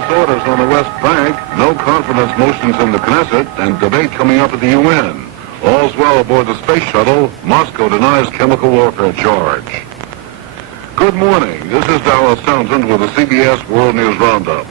disorders on the West Bank, no confidence motions in the Knesset, and debate coming up at the UN. All's well aboard the space shuttle. Moscow denies chemical warfare charge. Good morning. This is Dallas Townsend with the CBS World News Roundup.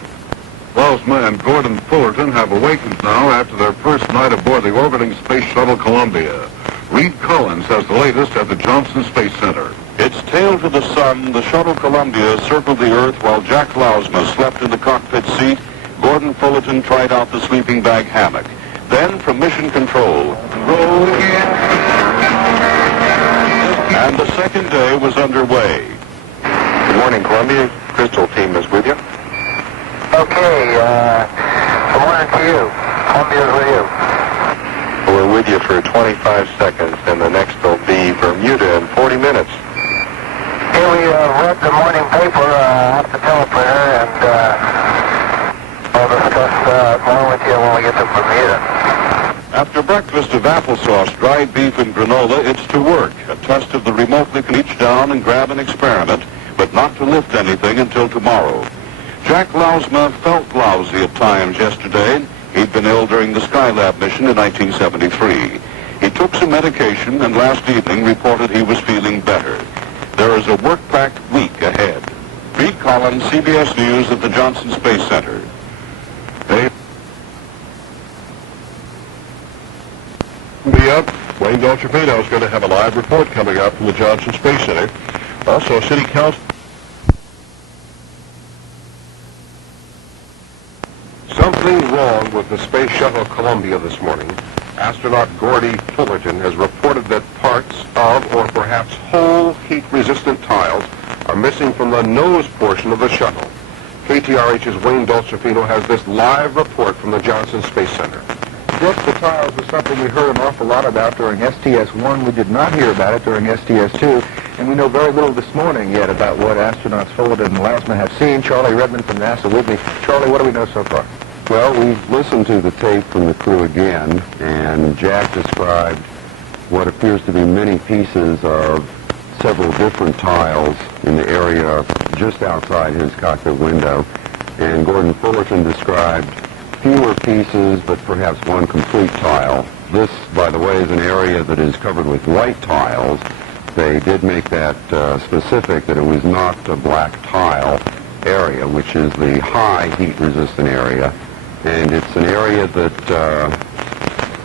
Klausma and Gordon Fullerton have awakened now after their first night aboard the orbiting space shuttle Columbia. Reed Collins has the latest at the Johnson Space Center. Its tail to the sun, the shuttle Columbia circled the Earth while Jack Klausma slept in the cockpit seat. Gordon Fullerton tried out the sleeping bag hammock. Then, from mission control, roll again. And the second day was underway. Good morning, Columbia. Crystal team is with you. Okay, good morning to you. Columbia's with you. We're with you for 25 seconds, and the next will be Bermuda in 40 minutes. Here we read the morning paper off the teleprompter, and I'll discuss more with you when we get to Bermuda. After breakfast of applesauce, dried beef, and granola, it's to work. A test of the remotely can reach down and grab an experiment, but not to lift anything until tomorrow. Jack Klausma felt lousy at times yesterday. He'd been ill during the Skylab mission in 1973. He took some medication and last evening reported he was feeling better. There is a work-packed week ahead. Reed Collins, CBS News at the Johnson Space Center. Wayne Dolcefino is going to have a live report coming up from the Johnson Space Center. Also, City Council. Something wrong with the Space Shuttle Columbia this morning. Astronaut Gordon Fullerton has reported that parts of, or perhaps whole, heat-resistant tiles are missing from the nose portion of the shuttle. KTRH's Wayne Dolcefino has this live report from the Johnson Space Center. Dick, the tiles was something we heard an awful lot about during STS-1. We did not hear about it during STS-2, and we know very little this morning yet about what astronauts Fullerton and Klausma have seen. Charlie Redmond from NASA with me. Charlie, what do we know so far? Well, we've listened to the tape from the crew again, and Jack described what appears to be many pieces of several different tiles in the area just outside his cockpit window. And Gordon Fullerton described fewer pieces, but perhaps one complete tile. This, by the way, is an area that is covered with white tiles. They did make that specific, that it was not a black tile area, which is the high heat-resistant area. And it's an area that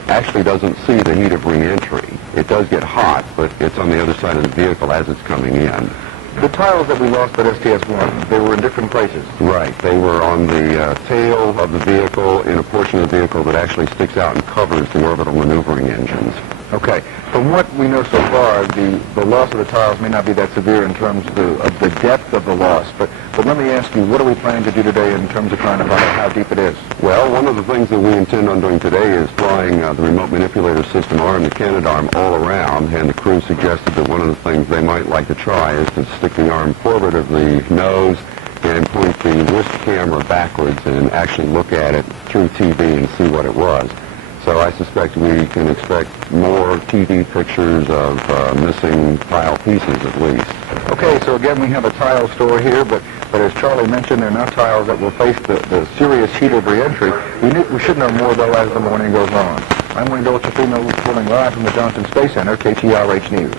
actually doesn't see the heat of re-entry. It does get hot, but it's on the other side of the vehicle as it's coming in. The tiles that we lost at STS-1, they were in different places. Right. They were on the tail of the vehicle, in a portion of the vehicle that actually sticks out and covers the orbital maneuvering engines. Okay. From what we know so far, the loss of the tiles may not be that severe in terms of the depth of the loss. But let me ask you, what are we planning to do today in terms of trying to find out how deep it is? Well, one of the things that we intend on doing today is flying the remote manipulator system arm, the Canadarm, all around. And the crew suggested that one of the things they might like to try is to stick the arm forward of the nose and point the wrist camera backwards and actually look at it through TV and see what it was. So I suspect we can expect more TV pictures of missing tile pieces at least. Okay, so again, we have a tile store here, but as Charlie mentioned, they're not tiles that will face the serious heat of re-entry. We should know more, though, as the morning goes on. I'm Wayne Dolcefino, reporting live from the Johnson Space Center, KTRH News.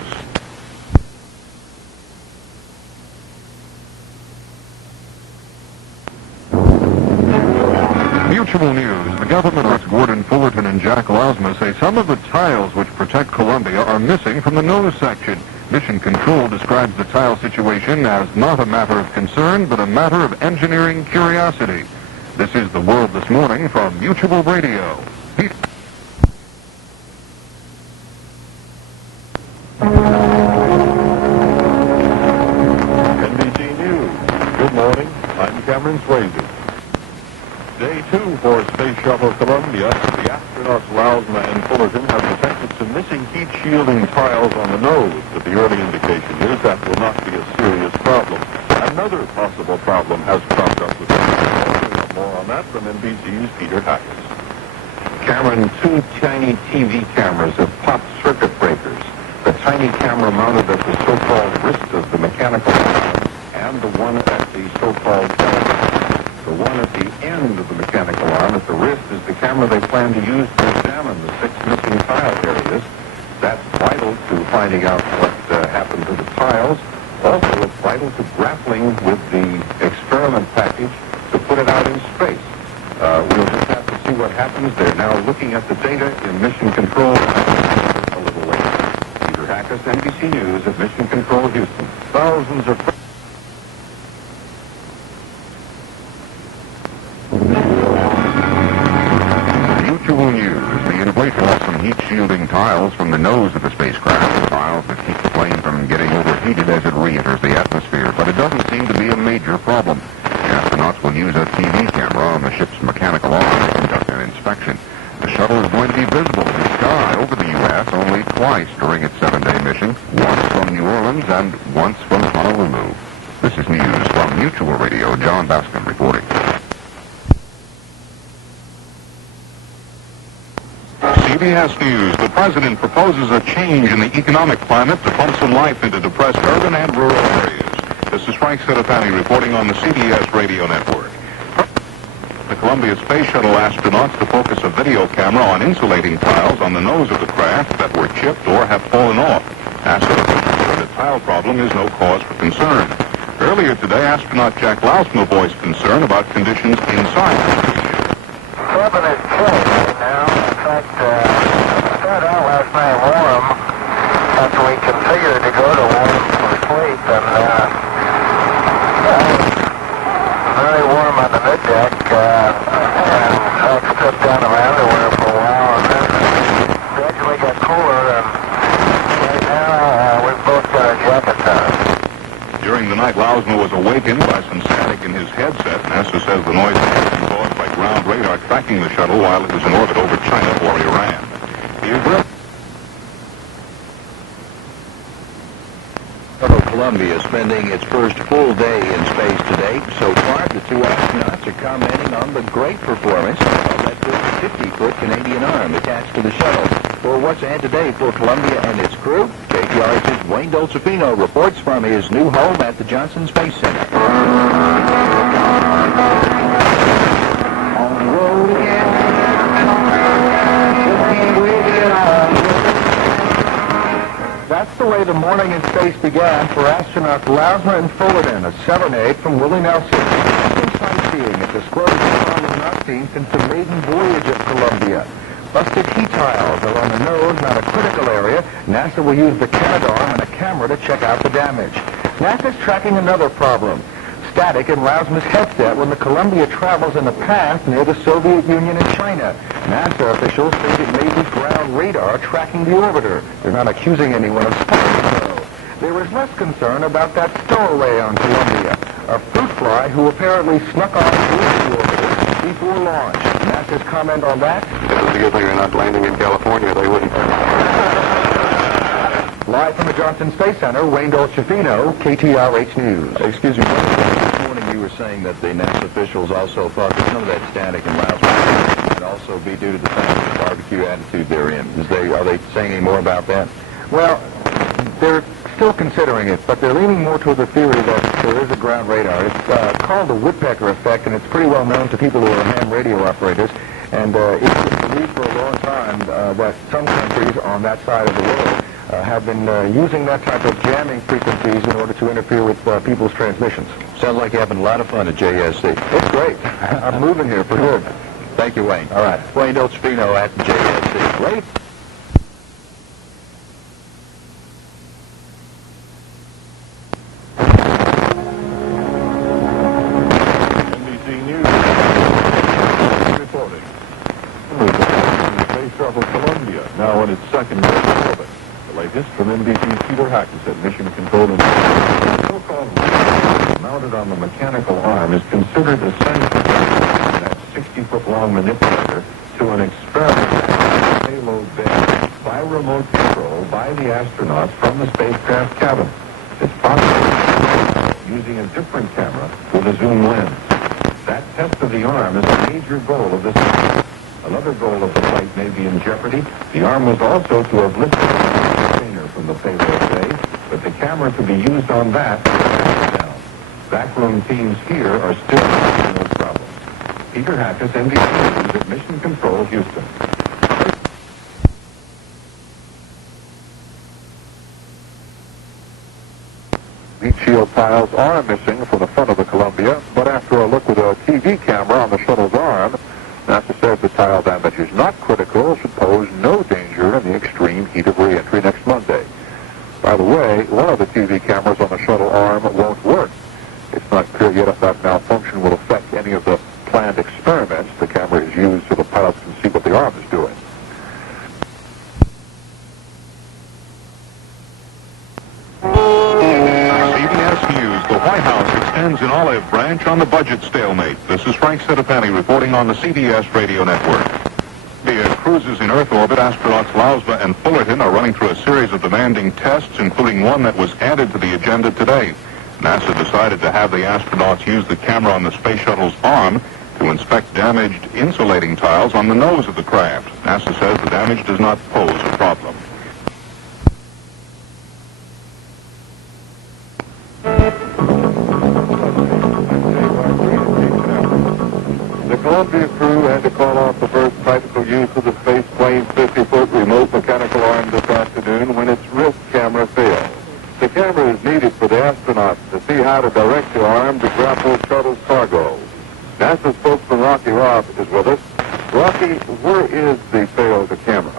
Mutual News. The government lets Gordon Fullerton and Jack Klausma say some of the tiles which protect Columbia are missing from the nose section. Mission Control describes the tile situation as not a matter of concern, but a matter of engineering curiosity. This is The World This Morning from Mutual Radio. NBC News. Good morning. I'm Cameron Swayze. Day 2 for Space Shuttle Columbia. The astronauts Klausma and Fullerton have detected some missing heat-shielding tiles on the nose, but the early indication is that will not be a serious problem. Another possible problem has cropped up with them. More on that from NBC's Peter Hackett. Cameron, two tiny TV cameras have popped circuit breakers. The tiny camera mounted at the so-called wrist of the mechanical arm and the one at the so-called elbow. The one at the end of the mechanical arm at the wrist is the camera they plan to use to examine the 6 missing tile areas. That's vital to finding out what happened to the tiles. Also, it's vital to grappling with the experiment package to put it out in space. We'll just have to see what happens. They're now looking at the data in Mission Control a little later. Peter Hackus, NBC News at Mission Control, Houston. Thousands of... Mutual News. The inflation lost some heat-shielding tiles from the nose of the spacecraft, tiles that keep the plane from getting overheated as it re-enters the atmosphere, but it doesn't seem to be a major problem. Astronauts will use a TV camera on the ship's mechanical arm to conduct an inspection. The shuttle is going to be visible in the sky over the U.S. only twice during its 7-day mission, once from New Orleans and once from Honolulu. This is news from Mutual Radio. John Bascom reporting. CBS News. The president proposes a change in the economic climate to pump some life into depressed urban and rural areas. This is Frank Sedapani reporting on the CBS radio network. The Columbia Space Shuttle astronauts to focus a video camera on insulating tiles on the nose of the craft that were chipped or have fallen off. NASA officials say the tile problem is no cause for concern. Earlier today, astronaut Jack Lousma voiced concern about conditions inside the spaceship. Cabin is chilly right now. In fact, started out last night warm after we configured to go to warm for sleep, and very warm on the middeck, and I stripped down the underwear for a while, and then gradually got cooler, and right now we've both got our jackets on. During the night, Lousma was awakened by some static in his headset. NASA says the noise had been caused by ground radar tracking the shuttle while it was in orbit over China or Iran. He agreed. Columbia spending its first full day in space today. So far, the 2 astronauts are commenting on the great performance of that 50-foot Canadian arm attached to the shuttle. For what's ahead today for Columbia and its crew, KTRH's Wayne Dolcefino reports from his new home at the Johnson Space Center. On the road again. Just can't wait to get on. That's the way the morning in space began for astronauts Lousma and Fullerton, a 7-8 from Willie Nelson. Sightseeing at disclosed was not seen since the maiden voyage of Columbia. Busted heat tiles are on the nose, not a critical area. NASA will use the Canadarm and a camera to check out the damage. NASA's tracking another problem. Static in Lousma's headset when the Columbia travels in the past near the Soviet Union and China. NASA officials think it may be ground radar tracking the orbiter. They're not accusing anyone of spying, though. There is less concern about that stowaway on Columbia, a fruit fly who apparently snuck on through the orbiter before launch. NASA's comment on that? It's a good thing they're not landing in California. They wouldn't. Live from the Johnson Space Center, Wayne Dolcefino, KTRH News. Excuse me, this morning you were saying that the NASA officials also thought that some of that static in Lousma could also be due to the fact of the barbecue attitude they're in. Are they saying any more about that? Well, they're still considering it, but they're leaning more toward the theory that there is a ground radar. It's called the woodpecker effect, and it's pretty well known to people who are ham radio operators. And it's been believed for a long time that some countries on that side of the world have been using that type of jamming frequencies in order to interfere with people's transmissions. Sounds like you're having a lot of fun at JSC. It's great. I'm moving here for good. Thank you, Wayne. All right. Wayne Dolcefino at JSC. Late. NBC News reporting. The Space Shuttle Columbia, now in its second mission orbit. The latest from NBC's Peter Hackus at Mission Control. The so-called mounted on the mechanical arm is considered essential. That 60-foot-long manipulator to an experiment payload bed by remote control by the astronauts from the spacecraft cabin. It's possible using a different camera with a zoom lens. That test of the arm is a major goal of this mission. Another goal of the flight may be in jeopardy. The arm was also to have lifted the container from the payload bay, but the camera to be used on that is down. Backroom teams here are still solving those problems. Peter Hackus, NBC News at Mission Control, Houston. Heat shield tiles are missing from the front of the Columbia, but after a look with a TV camera on the shuttle's arm, NASA says the tile damage is not critical, should pose no danger in the extreme heat of re-entry next Monday. By the way, one of the TV cameras on the shuttle arm won't work. It's not clear yet if that malfunction will affect any of the planned experiments. The camera is used so the pilots can see what the arm is doing. CBS News, the White House extends an olive branch on the budget stalemate. This is Frank Cittipani reporting on the CBS radio network. The cruises in Earth orbit, astronauts Lausma and Fullerton are running through a series of demanding tests, including one that was added to the agenda today. NASA decided to have the astronauts use the camera on the space shuttle's arm to inspect damaged insulating tiles on the nose of the craft. NASA says the damage does not pose a problem. The Columbia crew had to call off the first practical use of the space plane's 50-foot remote mechanical arm this afternoon when its wrist camera failed. The camera is needed for the astronauts to see how to direct the arm to grapple shuttle's cargo. NASA spokesman Rocky Robb is with us. Rocky, where is the failed camera?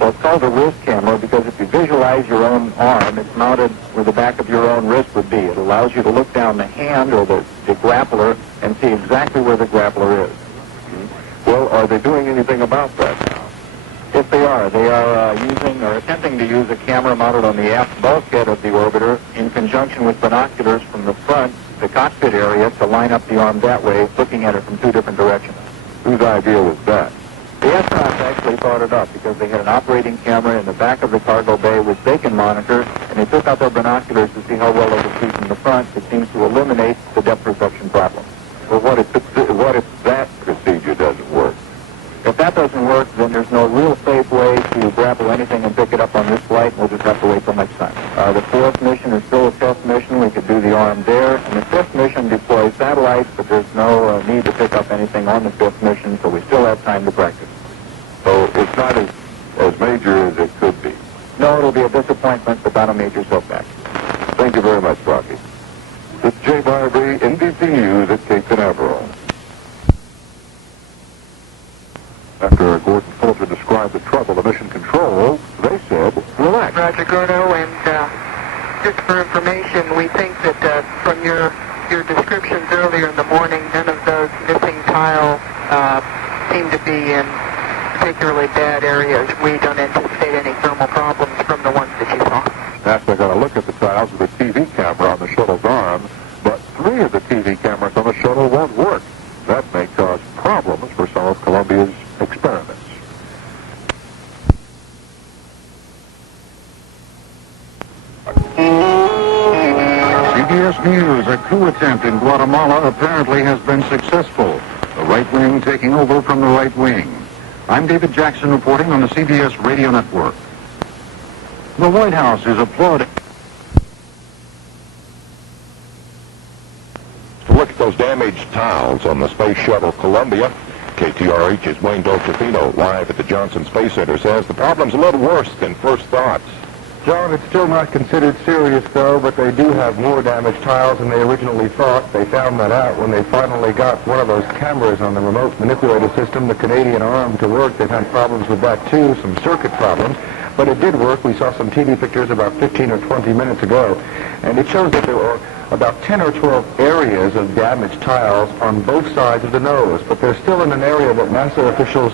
Well, it's called a wrist camera because if you visualize your own arm, it's mounted where the back of your own wrist would be. It allows you to look down the hand or the grappler and see exactly where the grappler is. Well, are they doing anything about that now? Yes, they are. They are using or attempting to use a camera mounted on the aft bulkhead of the orbiter in conjunction with binoculars from the front, the cockpit area, to line up the arm that way, looking at it from two different directions. Whose idea was that? The astronauts actually thought it up because they had an operating camera in the back of the cargo bay which they can monitor, and they took out their binoculars to see how well they could see from the front. It seems to eliminate the depth perception problem. Well, what if that procedure doesn't work? If that doesn't work, then there's no real safe way to grapple anything and pick it up on this flight, and we'll just have to wait till next time. The fourth mission is still a test mission. We could do the arm there. And the fifth mission deploys satellites, but there's no need to pick up anything on the fifth mission, so we still have time to practice. So it's not as major as it could be. No, it'll be a disappointment, but not a major setback. Thank you very much, Rocky. This is Jay Barbary, NBC News at Cape Canaveral. After Gordon Folger described the trouble of Mission Control, they said, relax. Roger Gordo, and just for information, we think that from your descriptions earlier in the morning, none of those missing tiles seem to be in particularly bad areas. We don't anticipate any thermal problems from the ones that you saw. NASA got a look at the tiles with a TV camera on the shuttle's arm, but 3 of the TV cameras on the shuttle won't work. That may cause problems for some of Columbia's experiments. CBS News, a coup attempt in Guatemala apparently has been successful. The right wing taking over from the right wing. I'm David Jackson reporting on the CBS Radio Network. The White House is applauding. To look at those damaged tiles on the Space Shuttle Columbia, KTRH's Wayne Dolcefino, live at the Johnson Space Center, says the problem's a little worse than first thoughts. John, it's still not considered serious, though, but they do have more damaged tiles than they originally thought. They found that out when they finally got one of those cameras on the remote manipulator system, the Canadian arm, to work. They've had problems with that, too, some circuit problems. But it did work. We saw some TV pictures about 15 or 20 minutes ago, and it shows that there are about 10 or 12 areas of damaged tiles on both sides of the nose, but they're still in an area that NASA officials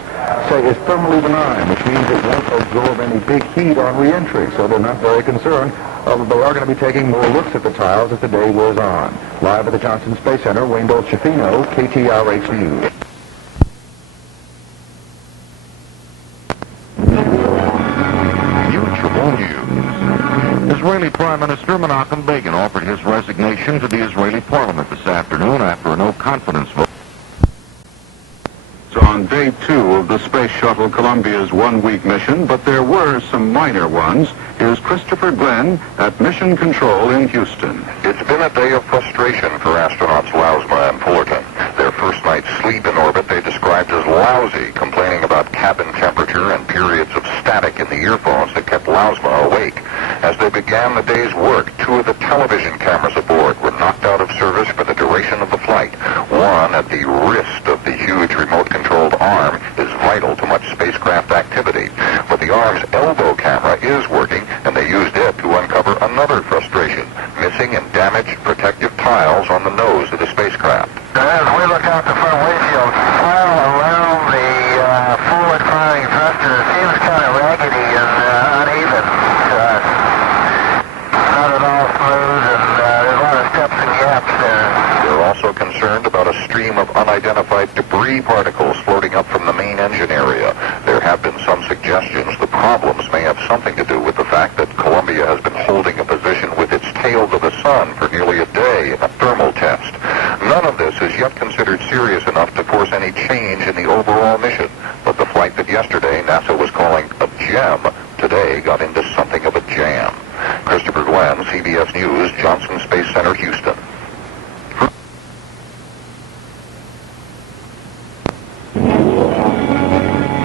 say is thermally benign, which means it won't absorb any big heat on re-entry, so they're not very concerned. Although they are going to be taking more looks at the tiles as the day wears on. Live at the Johnson Space Center, Wayne Dolcefino, KTRH News. Israeli Prime Minister Menachem Begin offered his resignation to the Israeli parliament this afternoon after a no-confidence vote on on day 2 of the Space Shuttle Columbia's one-week mission, but there were some minor ones. Here's Christopher Glenn at Mission Control in Houston. It's been a day of frustration for astronauts Lausma and Fullerton. Their first night's sleep in orbit they described as lousy, complaining about cabin temperature and periods of static in the earphones that kept Lausma awake. As they began the day's work, 2 of the television cameras aboard were knocked out of service for the duration of the flight. One at the wrist of the huge remote-controlled arm is vital to much spacecraft activity. But the arm's elbow camera is working, and they used it to uncover another frustration, missing and damaged protective tiles on the nose of the spacecraft. As we look out the front windshield, tile around the forward-firing thruster seems kind of raggedy and uneven. Not at all smooth, and there's a lot of steps and gaps there. They're also concerned about a stream of unidentified debris particles floating up from the main engine area. There have been some suggestions the problems may have something to do with the fact that Columbia has been holding a position with its tail to the sun for nearly a day in a thermal test. None of this is yet considered serious enough to force any change in the overall mission. But the flight that yesterday NASA was calling a gem today got into something of a jam. Christopher Glenn, CBS News, Johnson Space Center, Houston.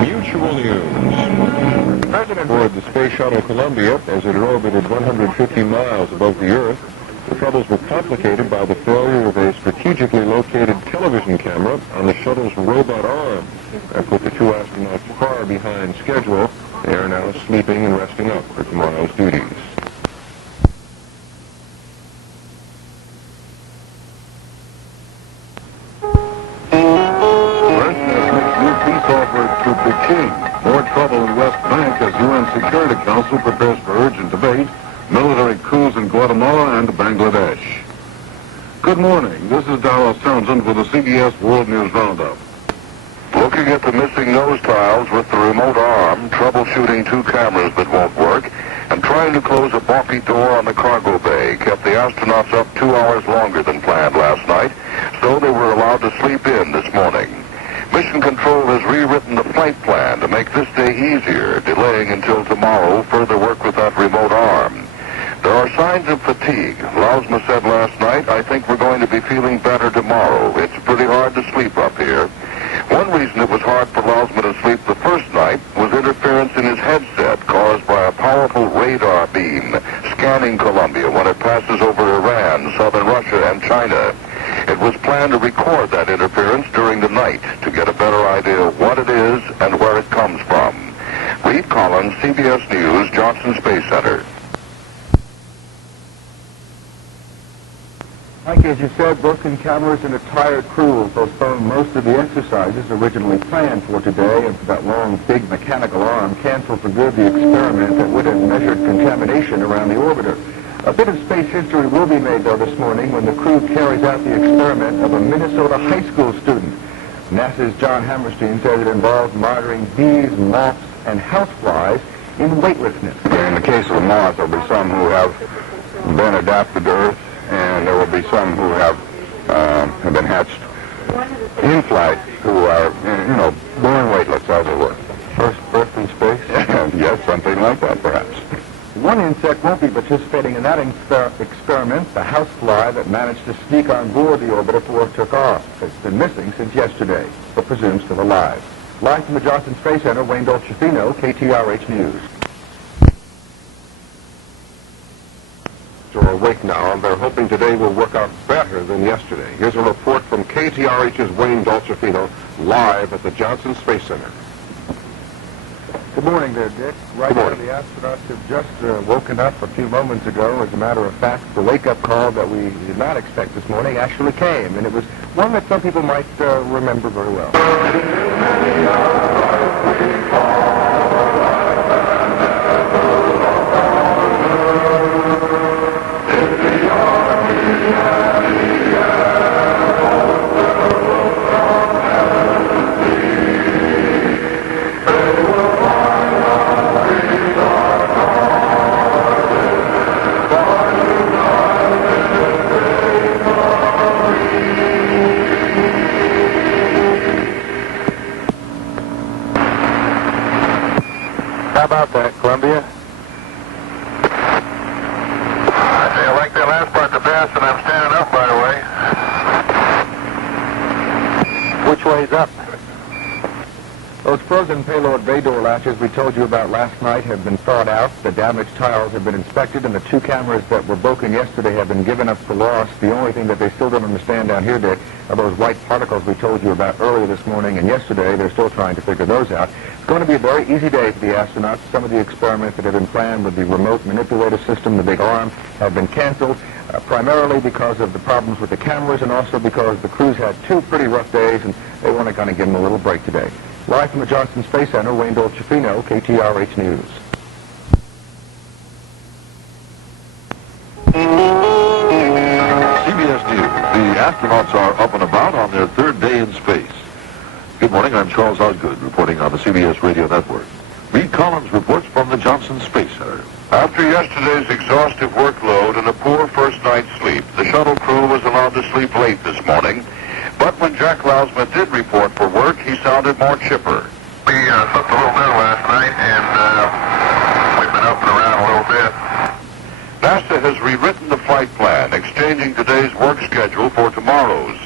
Mutual news. President aboard the Space Shuttle Columbia as it orbited 150 miles above the Earth. The troubles were complicated by the failure of a strategically located television camera on the shuttle's robot arm. That put the 2 astronauts far behind schedule. They are now sleeping and resting up for tomorrow's duties. To Beijing. More trouble in West Bank as UN Security Council prepares for urgent debate, military coups in Guatemala and Bangladesh. Good morning. This is Darrell Townsend with the CBS World News Roundup. Looking at the missing nose tiles with the remote arm, troubleshooting 2 cameras that won't work, and trying to close a balky door on the cargo bay kept the astronauts up 2 hours longer than planned last night, so they were allowed to sleep in this morning. Mission Control has rewritten the flight plan to make this day easier, delaying until tomorrow further work with that remote arm. There are signs of fatigue. Lausma said last night, "I think we're going to be feeling better tomorrow. It's pretty hard to sleep up here." One reason it was hard for Lausma to sleep the first night was interference in his headset caused by a powerful radar beam scanning Columbia when it passes over Iran, southern Russia, and China. It was planned to record that interference during the night to get a better idea of what it is and where it comes from. Reed Collins, CBS News, Johnson Space Center. Mike, as you said, broken cameras and a tired crew will postpone most of the exercises originally planned for today, and for that long, big mechanical arm cancel for good the experiment that would have measured contamination around the orbiter. A bit of space history will be made, though, this morning when the crew carries out the experiment of a Minnesota high school student. NASA's John Hammerstein says it involves monitoring bees, moths, and houseflies in weightlessness. In the case of the moth, there'll be some who have been adapted to Earth, and there will be some who have been hatched in flight who are, born weightless, as it were. First birth in space? Yes, something like that, perhaps. One insect won't be participating in that experiment, the housefly that managed to sneak on board the orbiter before it took off. It's been missing since yesterday, but presumed still alive. Live from the Johnson Space Center, Wayne Dolcefino, KTRH News. Are awake now, and they're hoping today will work out better than yesterday. Here's a report from KTRH's Wayne Dolcefino, live at the Johnson Space Center. Good morning there, Dick. Right now, the astronauts have just woken up a few moments ago. As a matter of fact, the wake-up call that we did not expect this morning actually came, and it was one that some people might remember very well. Columbia. I like that last part the best, and I'm standing up, by the way. Which way's up? Those frozen payload bay door latches we told you about last night have been thawed out. The damaged tiles have been inspected, and the 2 cameras that were broken yesterday have been given up for lost. The only thing that they still don't understand down here, Dick, are those white particles we told you about earlier this morning and yesterday. They're still trying to figure those out. It's going to be a very easy day for the astronauts. Some of the experiments that have been planned with the remote manipulator system, the big arm, have been canceled, primarily because of the problems with the cameras and also because the crews had 2 pretty rough days, and they want to kind of give them a little break today. Live from the Johnson Space Center, Wayne Dolcefino, KTRH News. CBS News. The astronauts are up and about on their 3rd day in space. Good morning, I'm Charles Osgood, reporting on the CBS Radio Network. Reed Collins reports from the Johnson Space Center. After yesterday's exhaustive workload and a poor first night's sleep, the shuttle crew was allowed to sleep late this morning. But when Jack Lousma did report for work, he sounded more chipper. We slept a little bit last night, and we've been up and around a little bit. NASA has rewritten the flight plan, exchanging today's work schedule for tomorrow's.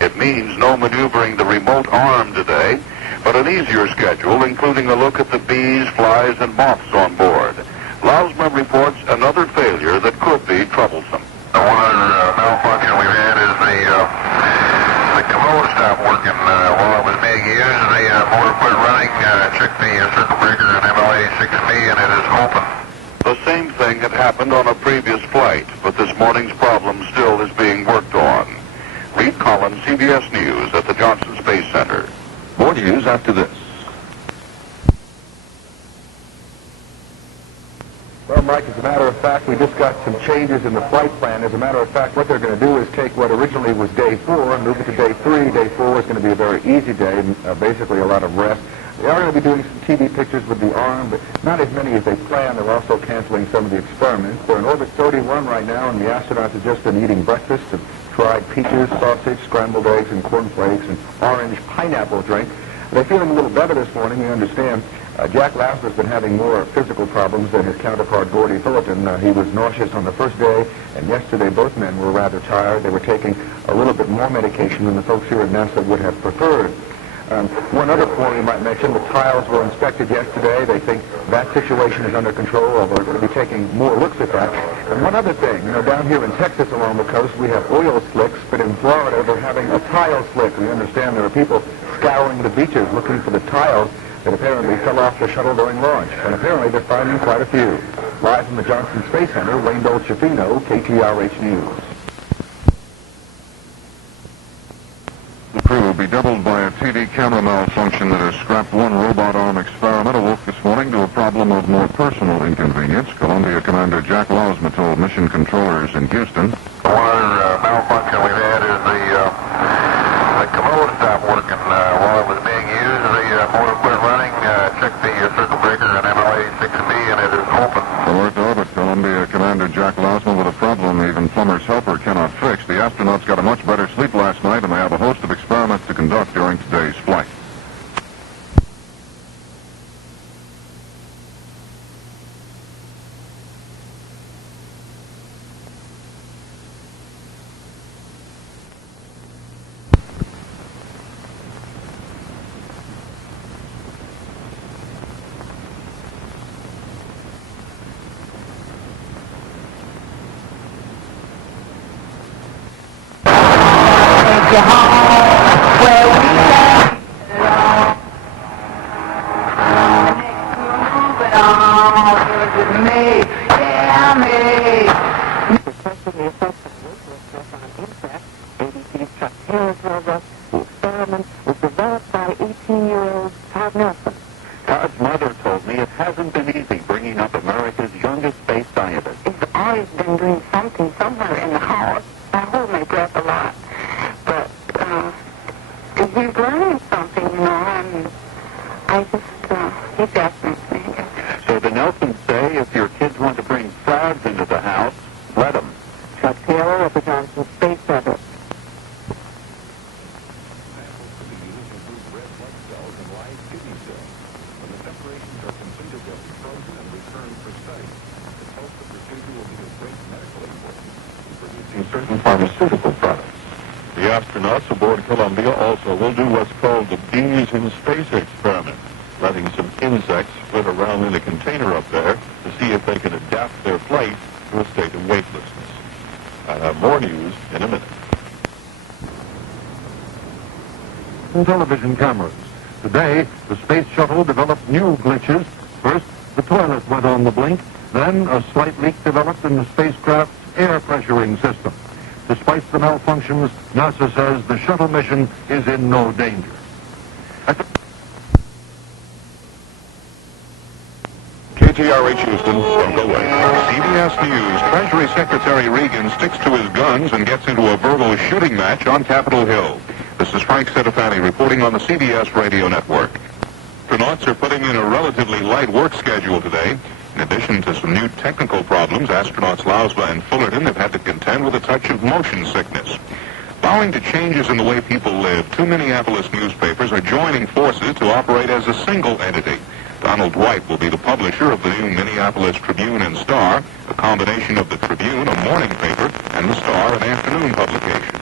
It means no maneuvering the remote arm today, but an easier schedule, including a look at the bees, flies, and moths on board. Lousma reports another failure that could be troublesome. One other malfunction we've had is the commode stopped working while it was being used. The motor quit running, checked the circuit breaker and MLA 6B, and it is open. The same thing had happened on a previous flight, but this morning's problem still is being worked on. Reed Collins, CBS News at the Johnson Space Center. More news after this. Well, Mike, as a matter of fact, we just got some changes in the flight plan. As a matter of fact, what they're going to do is take what originally was day 4 and move it to day 3. Day 4 is going to be a very easy day, basically a lot of rest. They are going to be doing some TV pictures with the arm, but not as many as they planned. They're also canceling some of the experiments. They're in orbit 31 right now, and the astronauts have just been eating breakfast and fried peaches, sausage, scrambled eggs, and cornflakes, and orange pineapple drink. They're feeling a little better this morning, we understand. Jack Lousma's been having more physical problems than his counterpart, Gordy Phillipton. He was nauseous on the first day, and yesterday both men were rather tired. They were taking a little bit more medication than the folks here at NASA would have preferred. One other point we might mention, the tiles were inspected yesterday. They think that situation is under control, although they're going to be taking more looks at that. And one other thing, down here in Texas along the coast, we have oil slicks, but in Florida they're having a tile slick. We understand there are people scouring the beaches looking for the tiles that apparently fell off the shuttle during launch. And apparently they're finding quite a few. Live from the Johnson Space Center, Wayne Dolcefino, KTRH News. The crew will be doubled by a TV camera malfunction that has scrapped one robot arm experiment awoke this morning to a problem of more personal inconvenience. Columbia Commander Jack Lousma told mission controllers in Houston. One other malfunction we've had is the commode stopped working while it was being used. The motor quit running, checked the circuit breaker and MLA 6B, and it is open. For Earth orbit, Columbia Commander Jack Lousma with a problem even plumber's helper cannot fix. The astronauts got a much better sleep last night, and they have a host of experiments to conduct during today's flight. Todd's mother told me it hasn't been easy bringing up America's youngest space scientist. He's always been doing something somewhere in the house. I hold my breath a lot. But he's learning something, and I just, he fascinates me. So the Nelsons say if your kids want to bring frogs into the house, let them. Chuck Taylor at the Johnson Space Center. Red blood cells and live kidney cells. When the separations are completed, they'll be frozen and certain pharmaceutical products. The astronauts aboard Columbia also will do what's called the bees in space experiment, letting some insects flit around in a container up there to see if they can adapt their flight to a state of weightlessness. I'll have more news in a minute. Television cameras. Today, the space shuttle developed new glitches. First, the toilet went on the blink. Then, a slight leak developed in the spacecraft's air pressuring system. Despite the malfunctions, NASA says the shuttle mission is in no danger. KTRH Houston, don't go away. CBS News, Treasury Secretary Reagan sticks to his guns and gets into a verbal shooting match on Capitol Hill. This is Frank Sedefani reporting on the CBS radio network. Astronauts are putting in a relatively light work schedule today. In addition to some new technical problems, astronauts Lausma and Fullerton have had to contend with a touch of motion sickness. Bowing to changes in the way people live, two Minneapolis newspapers are joining forces to operate as a single entity. Donald Dwight will be the publisher of the new Minneapolis Tribune and Star, a combination of the Tribune, a morning paper, and the Star, an afternoon publication.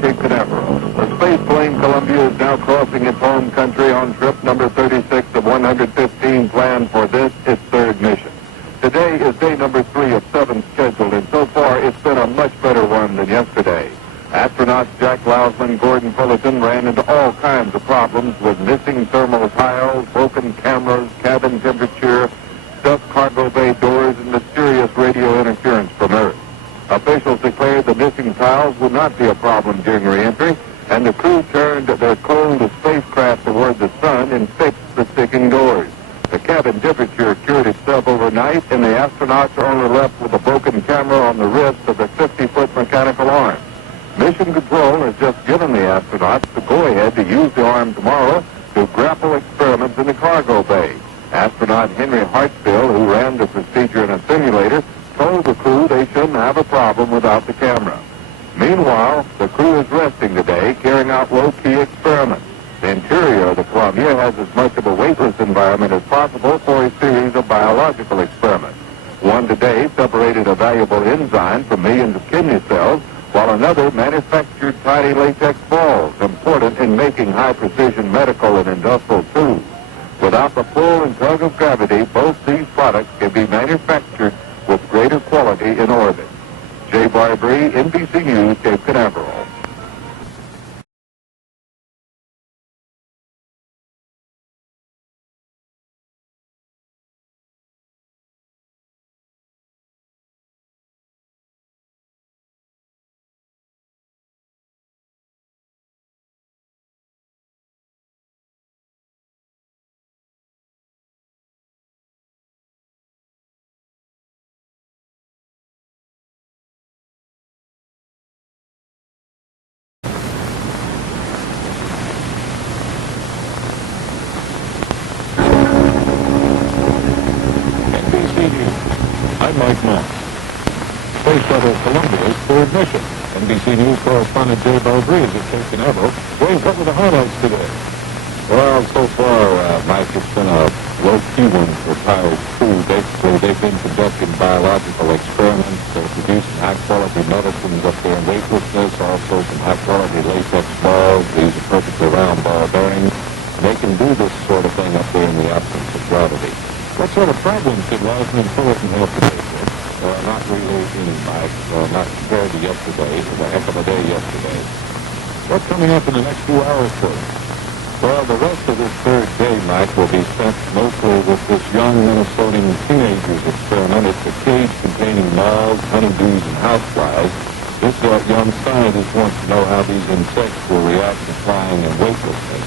Cape Canaveral. The space plane Columbia is now crossing its home country on trip number 36 of 115 planned for this, its third mission. Today is day number 3 of 7 scheduled, and so far it's been a much better one than yesterday. Astronauts Jack Lausma and Gordon Fullerton ran into all kinds of problems with missing thermal tiles, broken cameras, cabin temperature, stuck cargo bay doors, and mysterious radio interference from Earth. Officials declared the missing tiles would not be a problem during re-entry, and the crew turned their cold spacecraft toward the sun and fixed the sticking doors. The cabin temperature cured itself overnight, and the astronauts are only left with a broken camera on the wrist of the 50-foot mechanical arm. Mission Control has just given the astronauts the go-ahead to use the arm tomorrow to grapple experiments in the cargo bay. Astronaut Henry Hartsfield, who ran the procedure in a simulator, told the crew they shouldn't have a problem without the camera. Meanwhile, the crew is resting today, carrying out low-key experiments. The interior of the Columbia has as much of a weightless environment as possible for a series of biological experiments. One today separated a valuable enzyme from millions of kidney cells, while another manufactured tiny latex balls, important in making high-precision medical and industrial tools. Without the pull and tug of gravity, both these products can be manufactured with greater quality in orbit. Jay Barbary, NBC News, Cape Canaveral. I'm Mike Moss. Space Shuttle Columbia's third mission. NBC News correspondent Jay Barbary is at Cape Canaveral. Jay, what were the highlights today? Well, so far, Mike, it's been a low-key one for Kyle's crew. Basically, they've been conducting biological experiments. They're producing high-quality medicines up there in weightlessness, also some high-quality latex balls. These are perfectly round ball bearings. They can do this sort of thing up there in the absence of gravity. What sort of problems did Lausma and Fullerton have today, sir? Not really any, Mike. Not compared to yesterday. It was a heck of a day yesterday. What's coming up in the next 2 hours for you? Well, the rest of this third day, Mike, will be spent mostly with this young Minnesotan teenager's experiment. It's a cage containing moths, honeybees, and houseflies. This young scientist wants to know how these insects will react to flying in weightlessness.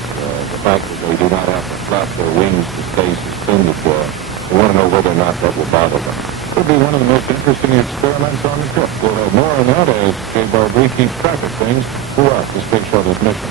The fact that they do not have to flap their wings to stay suspended. We want to know whether or not that will bother them. Could be one of the most interesting experiments on the trip. We'll have more on that as Jay Barbary keeps track of things throughout the Space Shuttle's mission.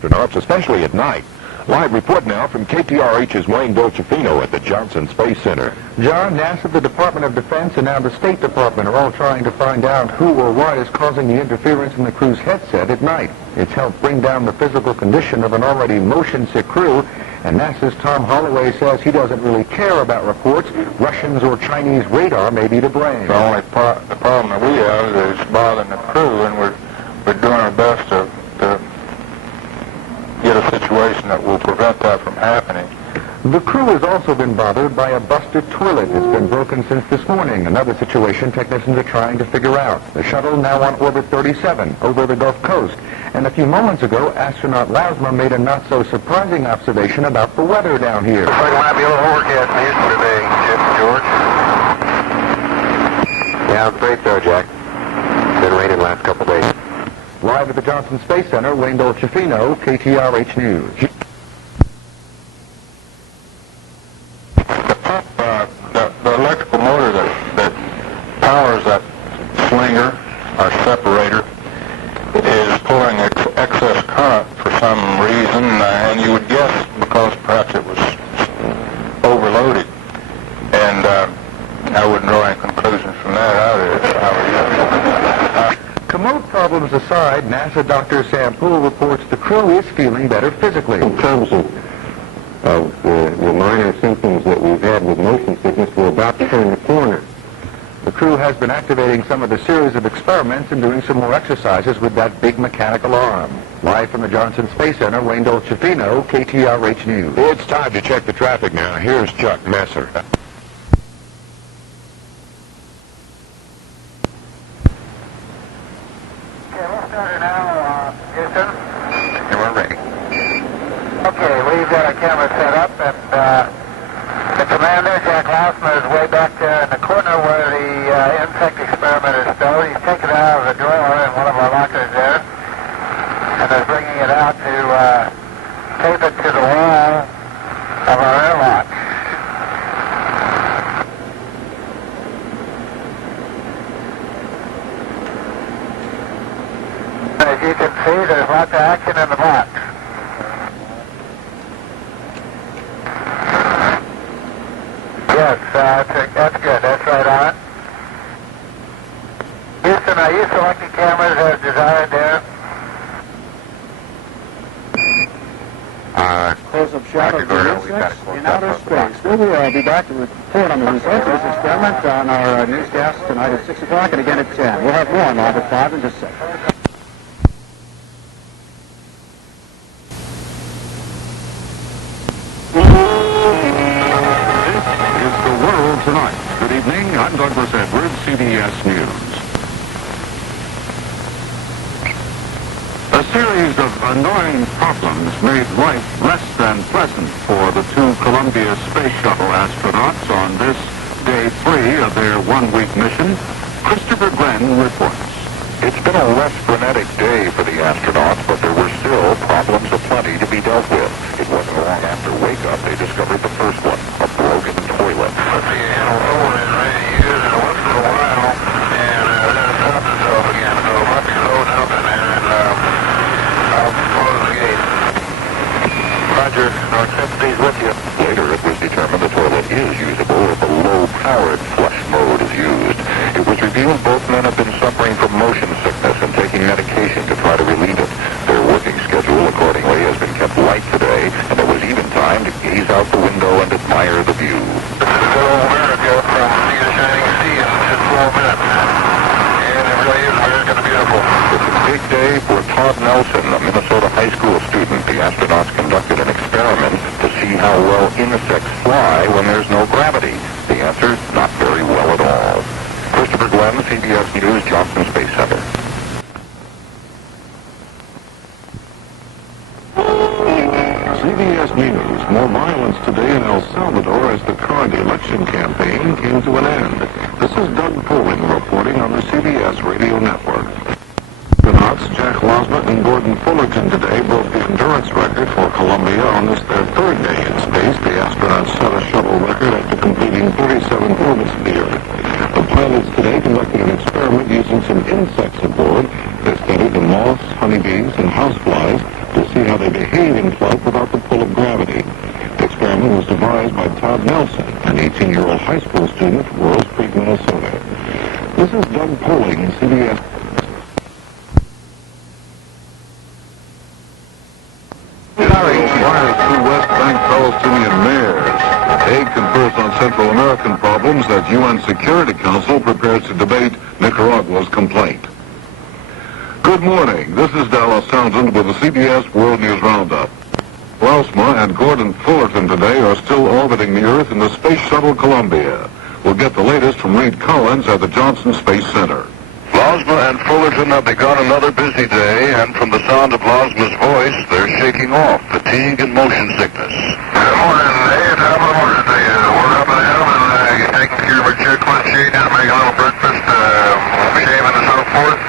Astronauts, especially at night. Live report now from KTRH's Wayne Dolcefino at the Johnson Space Center. John, NASA, the Department of Defense, and now the State Department are all trying to find out who or what is causing the interference in the crew's headset at night. It's helped bring down the physical condition of an already motion-sick crew, and NASA's Tom Holloway says he doesn't really care about reports Russians or Chinese radar may be to blame. The only the problem that we have is bothering the crew, and we're doing our best to get a situation that will prevent that from happening. The crew has also been bothered by a busted toilet. It's been broken since this morning. Another situation technicians are trying to figure out. The shuttle now on orbit 37 over the Gulf Coast. And a few moments ago, astronaut Lausma made a not-so-surprising observation about the weather down here. Looks like it might be a little overcast in Houston today, George. Yeah, it's great though, Jack. It's been raining the last couple days. Live at the Johnson Space Center, Wayne Dolcefino, KTRH News. The electrical motor that powers that slinger, our separator, is pulling excess current for some reason, and you would guess because perhaps it was overloaded. And I wouldn't draw any conclusions from that either. Commode problems aside, NASA Dr. Sam Poole reports the crew is feeling better physically. In terms of the minor symptoms that we've had with motion sickness, we're about to turn the corner. The crew has been activating some of the series of experiments and doing some more exercises with that big mechanical arm. Live from the Johnson Space Center, Wayne Dolcefino, KTRH News. It's time to check the traffic now. Here's Chuck Messer. We'll start it now, Houston. And we're ready. Okay, we've got our camera set up, and the commander, Jack Lausma, is way back there in the corner where the insect experiment is stored. He's taken it out of the drawer in one of our lockers there, and is bringing it out to tape it to the wall of our airlock. As you can see, there's lots of action in the box. Yes, that's good. That's right on. Houston, are you selecting cameras as desired there? Close-up shot of the insects in outer space. We will be back to report on the results of this experiment on our newscast tonight at 6 o'clock and again at 10. We'll have more on Live at 5 in just a second. Tonight. Good evening. I'm Douglas Edwards, CBS News. A series of annoying problems made life less than pleasant for the two Columbia Space Shuttle astronauts on this day 3 of their one-week mission. Christopher Glenn reports. It's been a less frenetic day for the astronauts, but there were still problems aplenty to be dealt with. It wasn't long after wake-up they discovered the first one, a broken toilet. Put the animal is ready to use it once in a while, and then it stops itself again. So let me load up in there, and I'll close the gate. Roger, our sympathy's with you. Later, it was determined the toilet is usable if a low-powered flush mode is used. It was revealed both men have been suffering from motion sickness and taking medication to try to relieve it. Their working schedule, accordingly, has been kept light today, and there was even time to gaze out the window and admire the view. This is good old America from sea to shining sea in just 4 minutes. And it really is very kind of beautiful. It's a big day for Todd Nelson, a Minnesota high school student. The astronauts conducted an experiment to see how well insects fly when there's no gravity. The answer, not very well at all. Christopher Glenn, CBS News, Johnson Space Center. CBS News. More violence today in El Salvador as the current election campaign came to an end. This is Doug Poling reporting on the CBS radio network. Astronauts Jack Lausma and Gordon Fullerton today broke the endurance record for Columbia on this their third day in space. The astronauts set a shuttle record after completing 37 orbits of the Earth. The pilots today conducted an experiment using some insects aboard. They studied the moths, honeybees, and houseflies to see how they behave in flight without the pull of gravity. The experiment was devised by Todd Nelson, an 18-year-old high school student from Rose Creek, Minnesota. This is Doug Poling, CBS. Central American problems as UN Security Council prepares to debate Nicaragua's complaint. Good morning. This is Dallas Townsend with the CBS World News Roundup. Lausma and Gordon Fullerton today are still orbiting the Earth in the Space Shuttle Columbia. We'll get the latest from Reed Collins at the Johnson Space Center. Lausma and Fullerton have begun another busy day, and from the sound of Lausma's voice, they're shaking off fatigue and motion sickness. Good morning, Dave. Top of the morning to you. We're up and at 'em and taking care of our checklist sheet and making a little breakfast, shaving and so forth.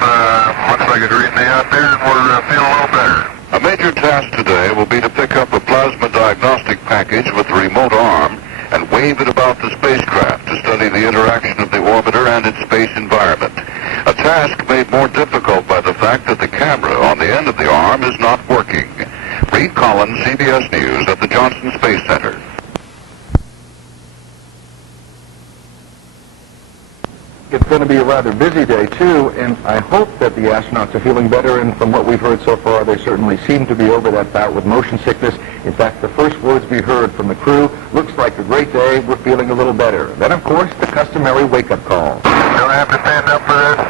Looks like a great day out there, and we're feeling a little better. A major task today will be to pick up a plasma diagnostic package with a remote arm and wave it about the spacecraft to study the interaction of the orbiter and its space environment. A task made more difficult by the fact that the camera on the end of the arm is not working. Reed Collins, CBS News at the Johnson Space Center. It's going to be a rather busy day, too, and I hope that the astronauts are feeling better, and from what we've heard so far, they certainly seem to be over that bout with motion sickness. In fact, the first words we heard from the crew, looks like a great day, we're feeling a little better. Then, of course, the customary wake-up call. Don't have to stand up for this.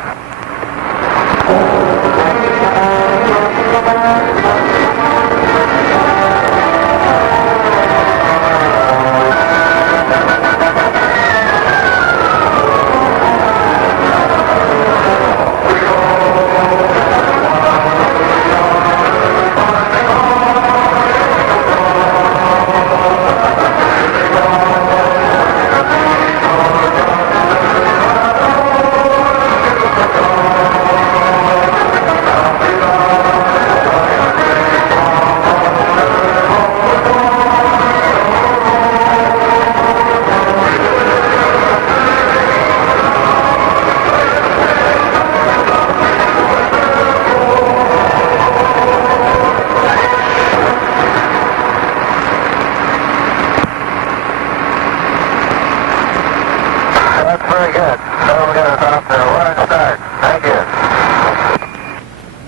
Very good. So we're going to stop there. We're going to start. Thank you.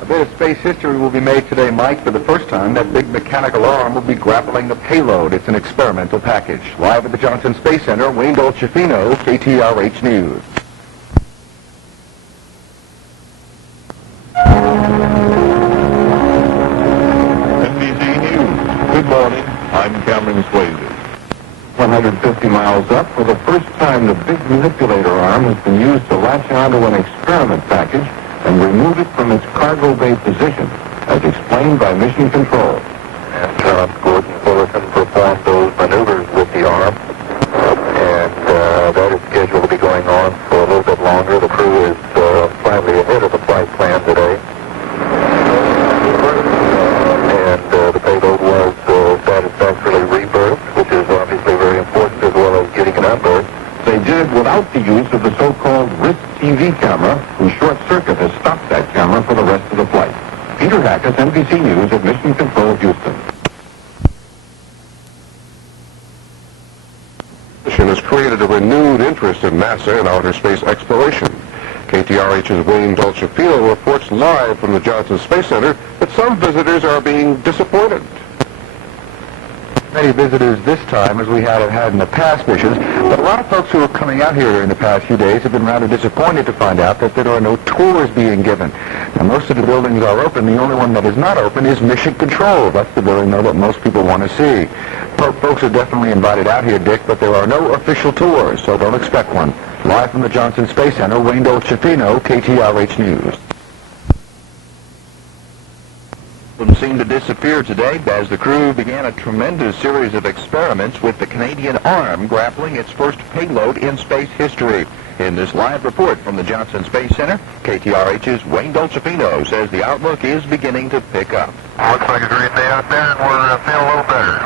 A bit of space history will be made today, Mike. For the first time, that big mechanical arm will be grappling the payload. It's an experimental package. Live at the Johnson Space Center, Wayne Dolcefino, KTRH News. NBC News. Good morning. I'm Cameron Swayze. 150 miles up, for the first time the big manipulator arm has been used to latch onto an experiment package and remove it from its cargo bay position, as explained by Mission Control. And Gordon Fullerton performed those maneuvers with the arm, and that is scheduled to be going on for a little bit longer. The crew is slightly ahead of the flight plan today, and the payload was satisfactorily rebirthed, which is obviously very important, as well as getting it unberthed. They did it without the use of the so-called wrist TV camera, whose short circuit has stopped that camera for the rest of the flight. Peter Hackett, NBC News at Mission Control, Houston. Mission has created a renewed interest in NASA and outer space exploration. KTRH's Wayne Dolcefino reports live from the Johnson Space Center that some visitors are being disappointed. Many visitors this time as we had in the past missions, but a lot of folks who are coming out here in the past few days have been rather disappointed to find out that there are no tours being given. Now, most of the buildings are open. The only one that is not open is Mission Control. That's the building, though, that most people want to see. Folks are definitely invited out here, Dick, but there are no official tours, so don't expect one. Live from the Johnson Space Center, Wayne Dolcefino, KTRH News. Seemed to disappear today as the crew began a tremendous series of experiments with the Canadian arm grappling its first payload in space history. In this live report from the Johnson Space Center, KTRH's Wayne Dolcefino says the outlook is beginning to pick up. Looks like a great day out there, and we're feeling a little better.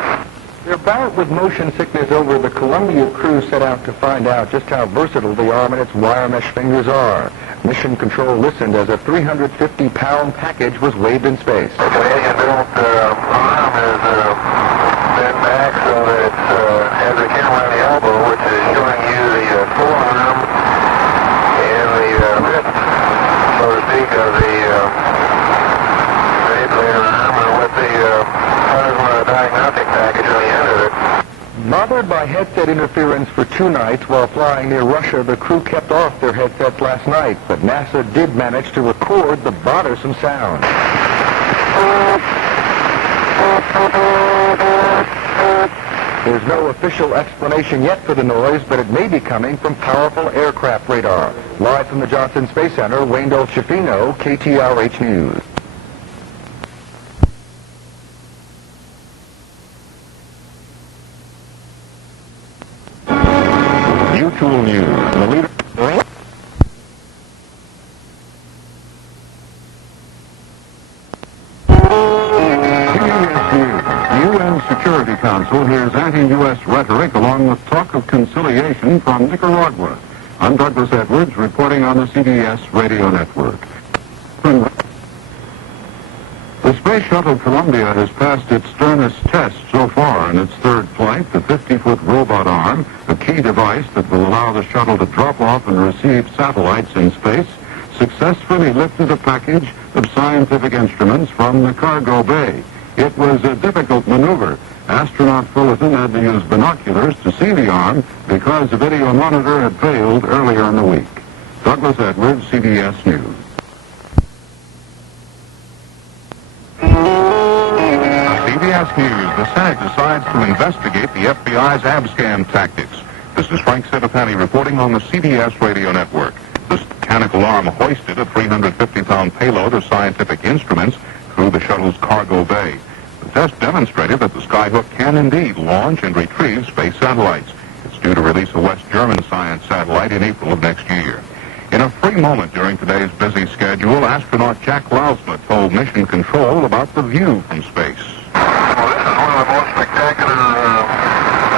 Their bout with motion sickness over the Columbia crew set out to find out just how versatile the arm and its wire mesh fingers are. Mission Control listened as a 350-pound package was waved in space. The Canadian-built arm is bent back so that it has a camera on the elbow, which is showing you the forearm and the wrist, so to speak, of the manipulator arm, with the plasma diagnostic package on the end of it. Not Bothered by headset interference for 2 nights while flying near Russia, the crew kept off their headsets last night, but NASA did manage to record the bothersome sound. There's no official explanation yet for the noise, but it may be coming from powerful aircraft radar. Live from the Johnson Space Center, Wayne Dolcefino, KTRH News. Mutual News. The leader. The UN Security Council hears anti-U.S. rhetoric along with talk of conciliation from Nicaragua. I'm Douglas Edwards reporting on the CBS radio network. The Space Shuttle Columbia has passed its sternest test so far in its third flight, the 50-foot robot arm, a key device that will allow the shuttle to drop off and receive satellites in space, successfully lifted a package of scientific instruments from the cargo bay. It was a difficult maneuver. Astronaut Fullerton had to use binoculars to see the arm because the video monitor had failed earlier in the week. Douglas Edwards, CBS News. CBS News. The Senate decides to investigate the FBI's abscam tactics. This is Frank Cittipani reporting on the CBS radio network. This mechanical arm hoisted a 350-pound payload of scientific instruments through the shuttle's cargo bay. The test demonstrated that the Skyhook can indeed launch and retrieve space satellites. It's due to release a West German science satellite in April of next year. In a free moment during today's busy schedule, astronaut Jack Lousma told Mission Control about the view from space. Well, this is one of the most spectacular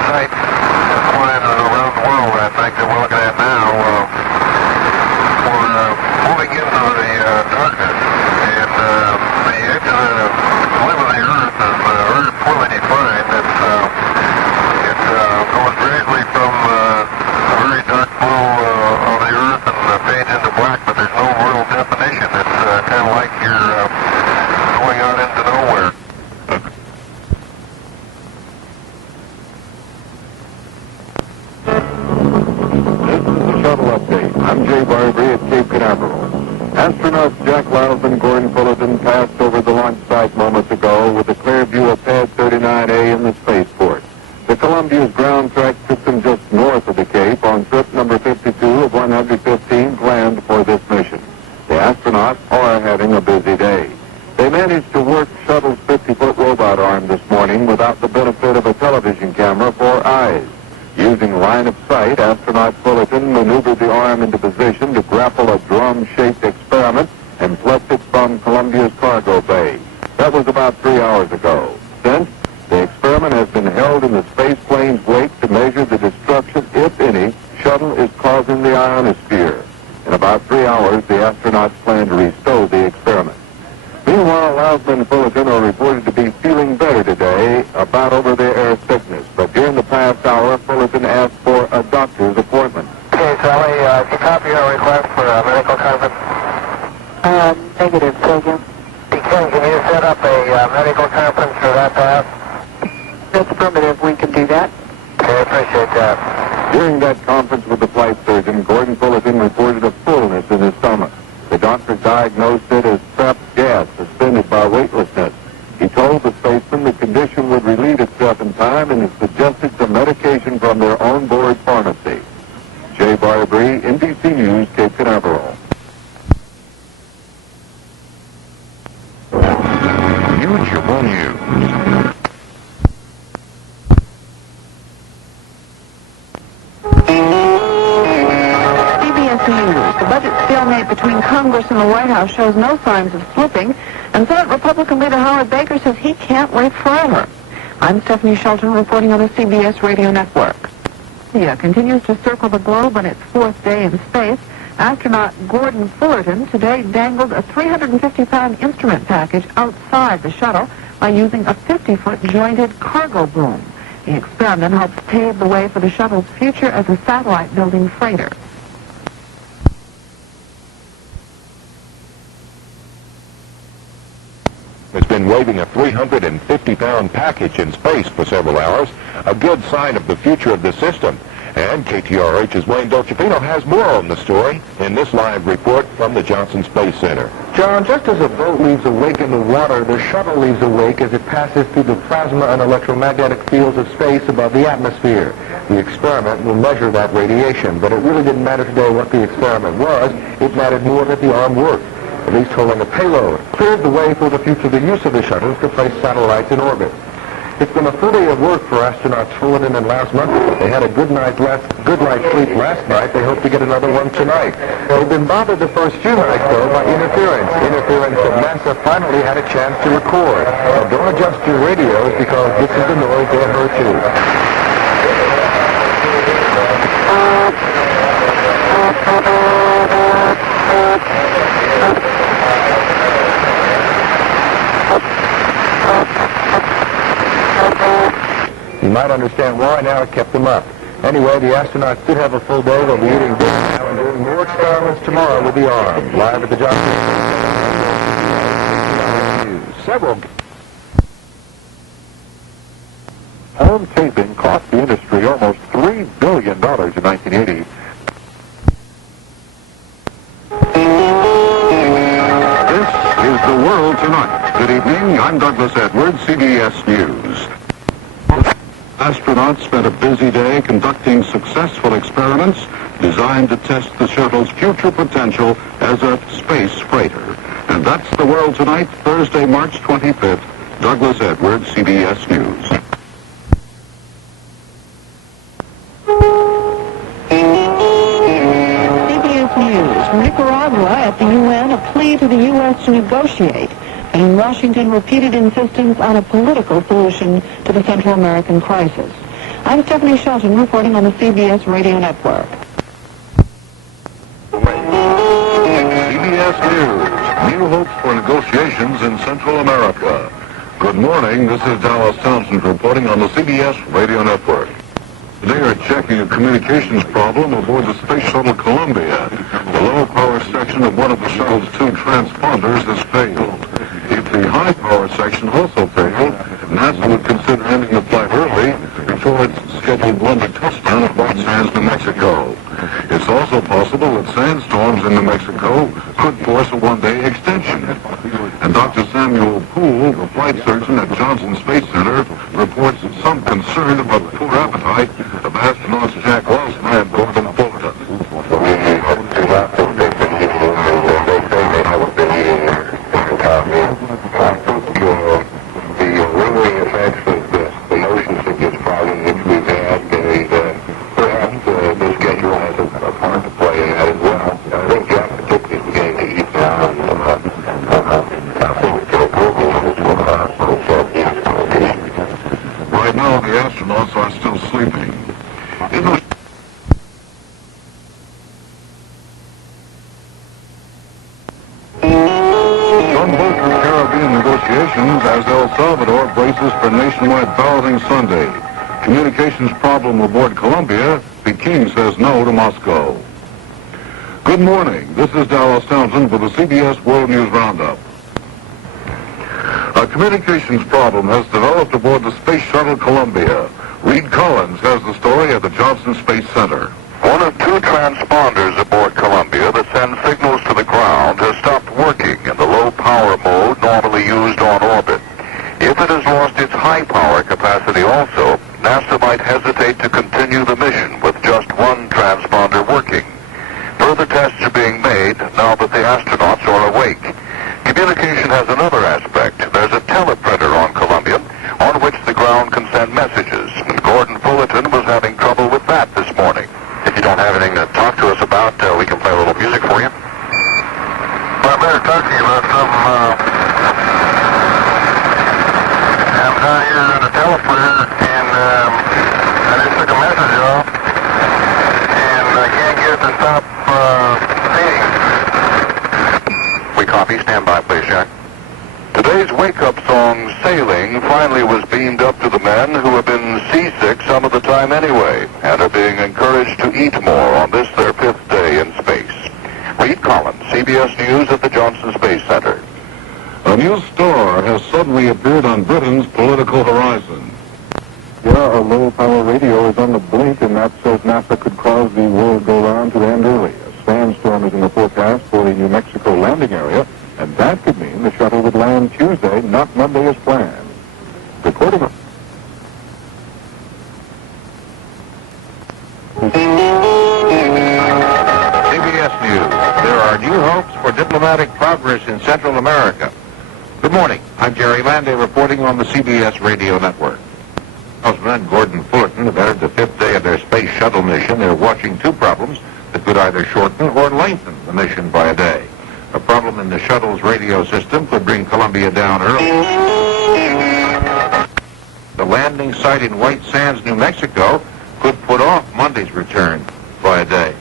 sights flying around the world, I think, that we're looking at now. We're moving into the darkness, and the edge of the limb of the Earth is very poorly defined. It goes gradually from a very dark blue of the Earth and fades into black, but there's no real definition. It's kind of like you're going out into nowhere. I'm Jay Barbary at Cape Canaveral. Astronauts Jack Lousma and Gordon Fullerton passed over the launch site moments ago with a clear view of Pad 39A in the spaceport. The Columbia's ground track took them just north of the Cape on trip number 52 of 115 planned for this mission. The astronauts are having a busy day. They managed to work shuttle's 50-foot robot arm this morning without the benefit of a television camera for eyes. Using line of sight, astronaut Fullerton maneuvered the arm into position to grapple a drum-shaped experiment and plucked it from Columbia's cargo bay. That was about 3 hours ago. Since, the experiment has been held in the space plane's wake to measure the destruction, if any, shuttle is causing the ionosphere. In about 3 hours, the astronauts plan to restore the experiment. Meanwhile, Lousma and Fullerton are reported to be feeling better today about over-the-air sickness. But during the past hour, Fullerton asked for a doctor's appointment. Okay, Sally, can you copy your request for a medical conference? Negative, thank you. Ken, can you set up a medical conference for that pass? That's affirmative. We can do that. Okay, I appreciate that. During that conference with the flight surgeon, Gordon Fullerton reported a fullness in his stomach. The doctor diagnosed it as trapped gas suspended by weightlessness. He told the spaceman the condition would relieve itself in time and has suggested some medication from their on-board pharmacy. Jay Barbary, NBC News, Cape Canaveral. Mutual News. CBS News. The budget stalemate between Congress and the White House shows no signs of slipping, and Senate Republican leader Howard Baker says he can't wait forever. I'm Stephanie Shelton reporting on the CBS radio network. India continues to circle the globe on its fourth day in space. Astronaut Gordon Fullerton today dangled a 350-pound instrument package outside the shuttle by using a 50-foot jointed cargo boom. The experiment helps pave the way for the shuttle's future as a satellite-building freighter. has been waving a 350-pound package in space for several hours, a good sign of the future of the system. And KTRH's Wayne Dolcefino has more on the story in this live report from the Johnson Space Center. John, just as a boat leaves a wake in the water, the shuttle leaves a wake as it passes through the plasma and electromagnetic fields of space above the atmosphere. The experiment will measure that radiation, but it really didn't matter today what the experiment was. It mattered more that the arm worked, at least holding a payload. Cleared the way for the future the use of the shuttles to place satellites in orbit. It's been a full day of work for astronauts Fullerton and Lausma. They had a good night's sleep last night. They hope to get another one tonight. They've been bothered the first few nights, though, by interference that NASA finally had a chance to record. Now, don't adjust your radios because this is the noise they heard too. You might understand why now it kept them up. Anyway, the astronauts did have a full day. They'll be eating dinner now and doing more experiments tomorrow with the arm. Live at the Johnson News. Several Home taping cost the industry almost $3 billion in 1980. This is The World Tonight. Good evening. I'm Douglas Edwards, CBS News. Astronauts spent a busy day conducting successful experiments designed to test the shuttle's future potential as a space freighter. And that's The World Tonight, Thursday, March 25th. Douglas Edwards, CBS News. CBS News. Nicaragua at the UN, a plea to the U.S. to negotiate. And in Washington, repeated insistence on a political solution to the Central American crisis. I'm Stephanie Shelton reporting on the CBS Radio Network. CBS News. New hopes for negotiations in Central America. Good morning. This is Dallas Townsend reporting on the CBS Radio Network. They are checking a communications problem aboard the Space Shuttle Columbia. The low power section of one of the shuttle's two transponders has failed. If the high power section also failed, NASA would consider ending the flight early before its scheduled Monday touchdown at White Sands, New Mexico. It's also possible that sandstorms in New Mexico could force a one-day extension. And Dr. Samuel Poole, the flight surgeon at Johnson Space Center, reports some concern about the poor appetite of astronauts Jack Lausma and Gordon Fullerton. The lingering effects of the motion sickness problem which we've had, and perhaps the schedule has a part to play in that as well. I think Jack particularly is beginning to eat now, and I think Right now, the astronauts are still sleeping. In the Caribbean negotiations as El Salvador braces for nationwide balloting Sunday. Communications problem aboard Columbia. Peking says no to Moscow. Good morning. This is Dallas Townsend for the CBS World News Roundup. A communications problem has developed aboard the Space Shuttle Columbia. Reed Collins has the story at the Johnson Space Center. One of two transponders aboard Columbia that sends signals to the ground has stopped working in the low power mode normally used on orbit. If it has lost its high power capacity also, NASA might hesitate to continue the mission with just one transponder working. Further tests are being made now that the astronauts are awake. Communication has another aspect. There's a teleprinter on Columbia on which the ground can send messages. And Gordon Fullerton was having trouble with that this morning. If you don't have anything to talk to us about, we can play a little music for you. Well, I better talk to you about something. I'm down here at the teleprinter, and I just took a message off, and I can't get it to stop feeding. We copy. Stand by, please, Jack. Today's wake-up song, Sailing, finally was beamed up to the men who have been seasick some of the time anyway, and are being encouraged to eat more on this, their fifth day in space. Reed Collins, CBS News at the Johnson Space Center. A A new star has suddenly appeared on Britain's political horizon. Yeah, a low-power radio is on the blink, and that says NASA could cause the world go-round to end early. A sandstorm is in the forecast for the New Mexico landing area, and that could mean the shuttle would land Tuesday, not Monday as planned. Recording... CBS News. There are new hopes for diplomatic progress in Central America. Good morning. I'm Jerry Landay reporting on the CBS Radio Network. Osman and Gordon Fullerton have entered the fifth day of their space shuttle mission. They're watching two problems that could either shorten or lengthen the mission by a day. A problem in the shuttle's radio system could bring Columbia down early. The landing site in White Sands, New Mexico, could put off Monday's return by a day.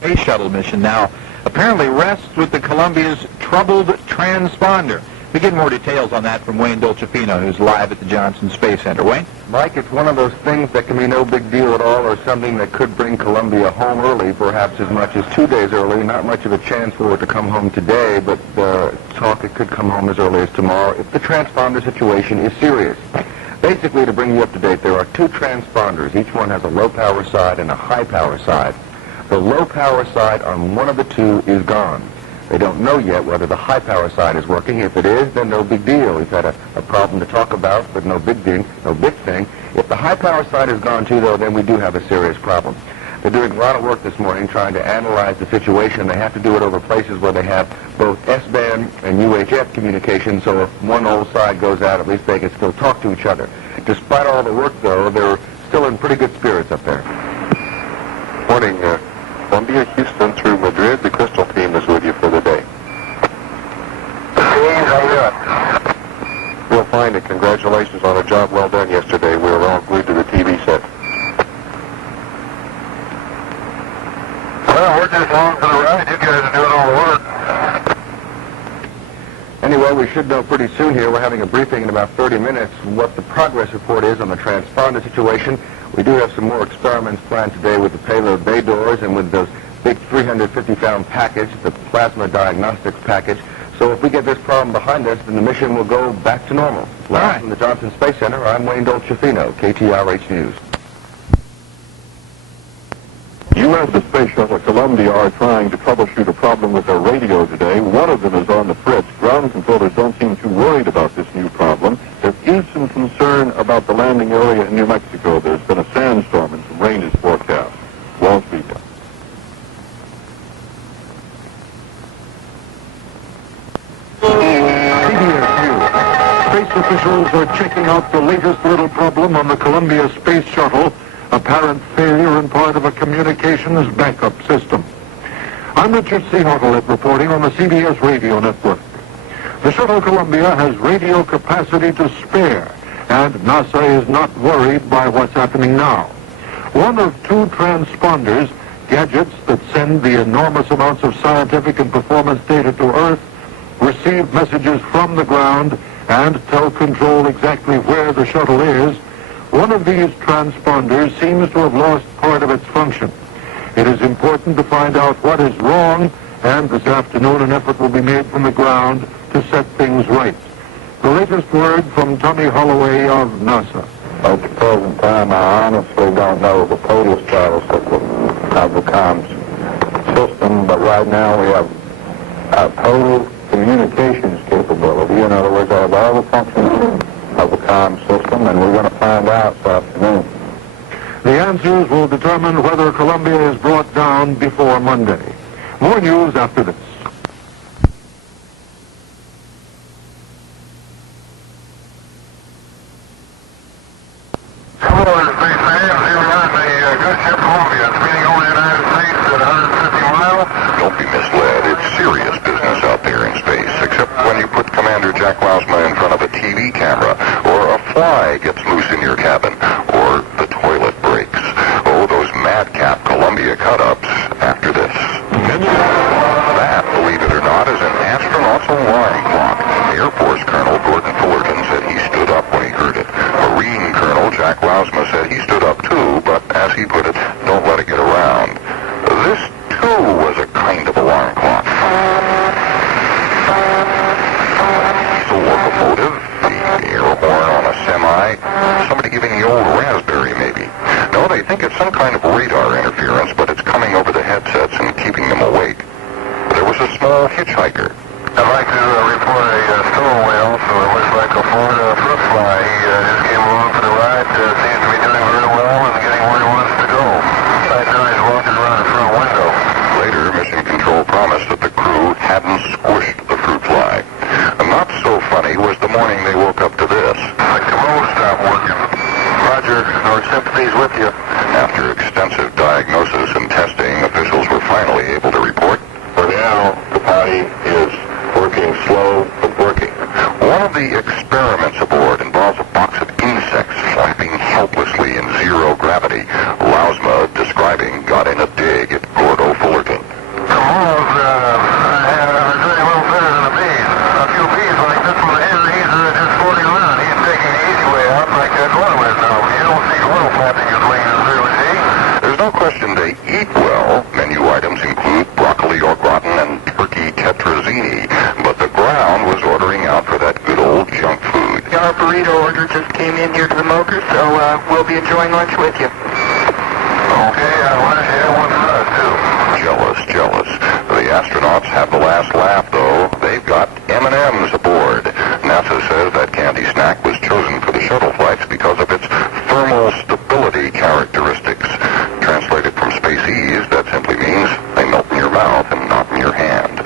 Space shuttle mission now apparently rests with the Columbia's troubled transponder. We get more details on that from Wayne Dolcefino, who's live at the Johnson Space Center. Wayne? Mike, it's one of those things that can be no big deal at all, or something that could bring Columbia home early, perhaps as much as 2 days early. Not much of a chance for it to come home today, but talk it could come home as early as tomorrow if the transponder situation is serious. Basically, to bring you up to date, there are two transponders. Each one has a low-power side and a high-power side. The low-power side on one of the two is gone. They don't know yet whether the high-power side is working. If it is, then no big deal. We've had a problem to talk about, but no big thing. If the high-power side is gone too, though, then we do have a serious problem. They're doing a lot of work this morning trying to analyze the situation. They have to do it over places where they have both S-band and UHF communication, so if one old side goes out, at least they can still talk to each other. Despite all the work, though, they're still in pretty good spirits up there. Morning, Columbia, Houston through Madrid. The Crystal team is with you for the day. Steve, how you doing? Real fine, and congratulations on a job well done yesterday. We were all glued to the TV set. Well, we're just along for the ride. You guys are doing all the work. Anyway, we should know pretty soon here. We're having a briefing in about 30 minutes what the progress report is on the transponder situation. We do have some more experiments planned today with the payload bay doors and with those big 350-pound package, the plasma diagnostics package. So if we get this problem behind us, then the mission will go back to normal. Live from the Johnson Space Center, I'm Wayne Dolcefino, KTRH News. U.S. and Space Shuttle Columbia are trying to troubleshoot a problem with their radio today. One of them is on the fritz. Ground controllers don't seem too worried about this new problem. There is some concern about the landing area in New Mexico. There's been a sandstorm and some rain is forecast. Wall Street. CBS News. Space officials are checking out the latest little problem on the Columbia Space Shuttle, apparent failure in part of a communications backup system. I'm Richard C. Hartlett reporting on the CBS Radio Network. The shuttle Columbia has radio capacity to spare, and NASA is not worried by what's happening now. One of two transponders, gadgets that send the enormous amounts of scientific and performance data to Earth, receive messages from the ground and tell control exactly where the shuttle is. One of these transponders seems to have lost part of its function. It is important to find out what is wrong, and this afternoon an effort will be made from the ground to set things right. The latest word from Tommy Holloway of NASA. At the present time, I honestly don't know the total status of the comms system, but right now we have a total communications capability. In other words, I have all the functions of the comm system, and we're going to find out this afternoon. The answers will determine whether Columbia is brought down before Monday. More news after this. Hello, this is Space Sam. Here we are in the good ship Columbia, speeding over the United States at 150 miles. Don't be misled. It's serious business out there in space, except when you put Commander Jack Lausma in front of a TV camera, or a fly gets loose in your cabin, or the toilet breaks. Oh, those madcap Columbia cut-ups after this. That, believe it or not, is an astronaut's alarm clock. Air Force Colonel Gordon Fullerton said he stood up when he heard it. Marine Colonel Jack Lausma said he stood up too, but as he put it, don't let it get around. This, too, was somebody giving the old raspberry, maybe. No, they think it's some kind of radar interference, but it's coming over the headsets and keeping them awake. There was a small hitchhiker. I'd like to report a stowaway also. It looks like a Ford fruit fly. He just came along for the ride. Seems to be doing very well and getting where he wants to go. Right now he's walking around the front window. Later, Mission Control promised that the crew hadn't squished the fruit fly. Not so funny was the morning they woke up to this. The commode stopped working. Roger, our sympathies with you. After extensive diagnosis and testing, officials were finally able to report, For now, the potty is working slow but working. one of the experiments aboard involves a box of insects flapping helplessly in zero gravity. Lausma, describing, got in a dig at Gordo Fullerton. Commodes are doing a little better than the bees. A few bees like this one here, he's just floating around. He's taking the easy way out like Gordo is now. You don't see Gordo flapping his wings as really, see? There's no question they eat well. Menu items include broccoli au gratin and turkey tetrazzini, but the ground was ordering out for that good old junk food. Our burrito order just came in here to the Moker, so we'll be enjoying lunch with you. Okay, why don't you have one for us, too? Jealous. The astronauts have the last laugh, though. They've got M&Ms aboard. NASA says that candy snack was chosen for the shuttle flights because of its thermal stability characteristics. Translated from Spaceese, that simply means they melt in your mouth and not in your hand.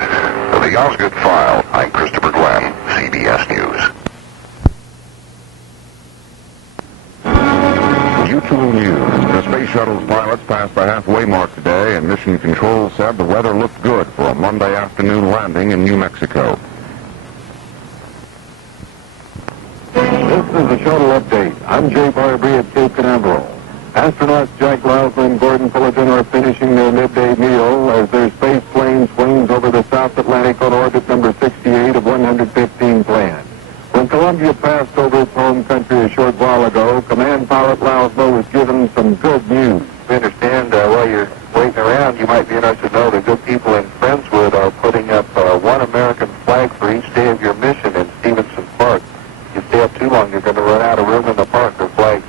For the Osgood File, I'm Christopher Glenn, CBS News. Mutual News. The Space Shuttle's pilots passed the halfway mark today, and Mission Control said the weather looked good for a Monday afternoon landing in New Mexico. This is the shuttle update. I'm Jay Barbary at Cape Canaveral. Astronauts Jack Lousman and Gordon Fullerton are finishing their midday meal as their space plane swings over the South Atlantic on orbit number 68 of 115 planned. When Columbia passed over its home country a short while ago, Command Pilot Lousma was given some good news. We understand while you're waiting around, you might be interested to know the good people in Friendswood are putting up one American flag for each day of your mission in Stevenson Park. If you stay up too long, you're going to run out of room in the park for flags.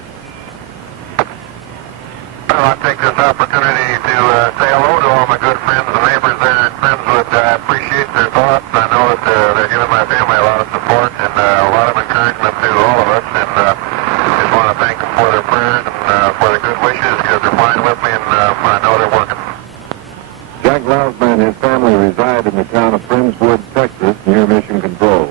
Well, I'll take this opportunity to say hello to all my good friends and neighbors there in Friendswood. I appreciate their thoughts. I know that they're giving my family a lot of support and a lot of encouragement to all of us. And just want to thank them for their prayers and for the good wishes because they're flying with me and I know they're working. Jack Lousman and his family reside in the town of Friendswood, Texas, near Mission Control.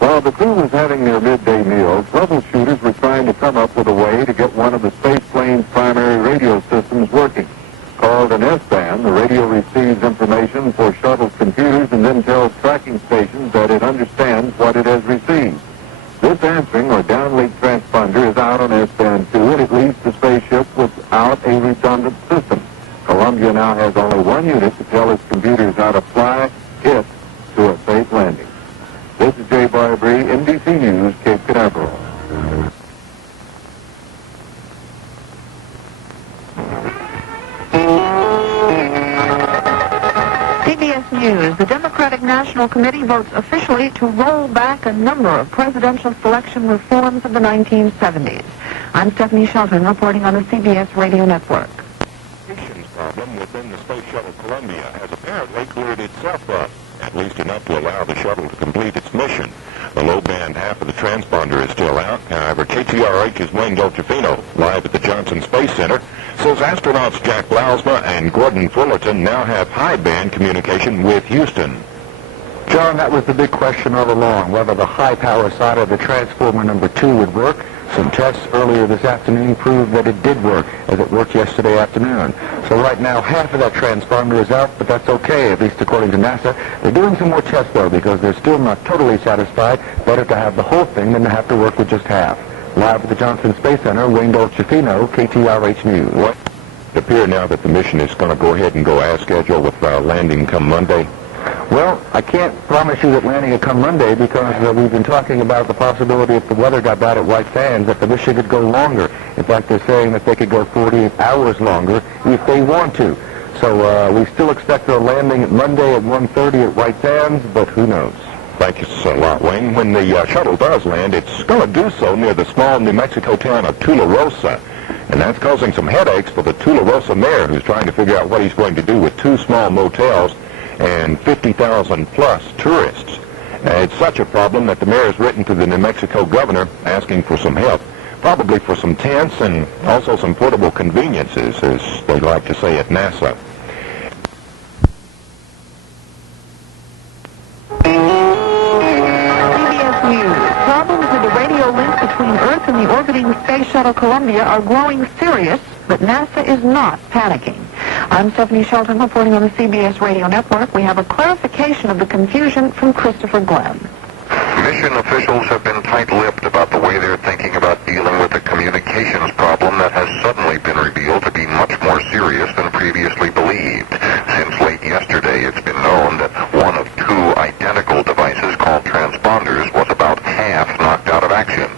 While the crew was having their midday meal, troubleshooters were trying to come up with a way to get one of the space plane's primary radio systems working. Called an S-band, the radio receives information for shuttle's computers and then tells tracking stations that it understands what it has received. This answering or downlink transponder is out on S-band 2 and it leaves the spaceship without a redundant system. Columbia now has only one unit to tell its computers how to fly it to a safe landing. This is Jay Barbary, NBC News, Cape Canaveral. CBS News. The Democratic National Committee votes officially to roll back a number of presidential selection reforms of the 1970s. I'm Stephanie Shelton reporting on the CBS Radio Network. Communications problem within the Space Shuttle Columbia has apparently cleared itself up, at least enough to allow the shuttle to complete its mission. The low-band half of the transponder is still out. However, KTRH's Wayne Dolcefino, live at the Johnson Space Center, says astronauts Jack Lousma and Gordon Fullerton now have high-band communication with Houston. John, that was the big question all along, whether the high-power side of the transformer number 2 would work. Some tests earlier this afternoon proved that it did work, as it worked yesterday afternoon. So right now, half of that transponder is out, but that's okay, at least according to NASA. They're doing some more tests, though, because they're still not totally satisfied. Better to have the whole thing than to have to work with just half. Live at the Johnson Space Center, Wayne Dolcefino, KTRH News. What? It appears now that the mission is going to go ahead and go as scheduled with landing come Monday. Well, I can't promise you that landing will come Monday because we've been talking about the possibility if the weather got bad at White Sands that the mission could go longer. In fact, they're saying that they could go 48 hours longer if they want to. So we still expect a landing Monday at 1:30 at White Sands, but who knows? Thank you so lot, Wayne. When the shuttle does land, it's going to do so near the small New Mexico town of Tularosa. And that's causing some headaches for the Tularosa mayor, who's trying to figure out what he's going to do with 2 small motels and 50,000 plus tourists. It's such a problem that the mayor has written to the New Mexico governor asking for some help, probably for some tents and also some portable conveniences, as they like to say at NASA. CBS News. Problems with the radio link between Earth and the orbiting Space Shuttle Columbia are growing serious, but NASA is not panicking. I'm Stephanie Shelton reporting on the CBS Radio Network. We have a clarification of the confusion from Christopher Glenn. Mission officials have been tight-lipped about the way they're thinking about dealing with the communications problem that has suddenly been revealed to be much more serious than previously believed. Since late yesterday, it's been known that one of 2 identical devices called transponders was about half knocked out of action.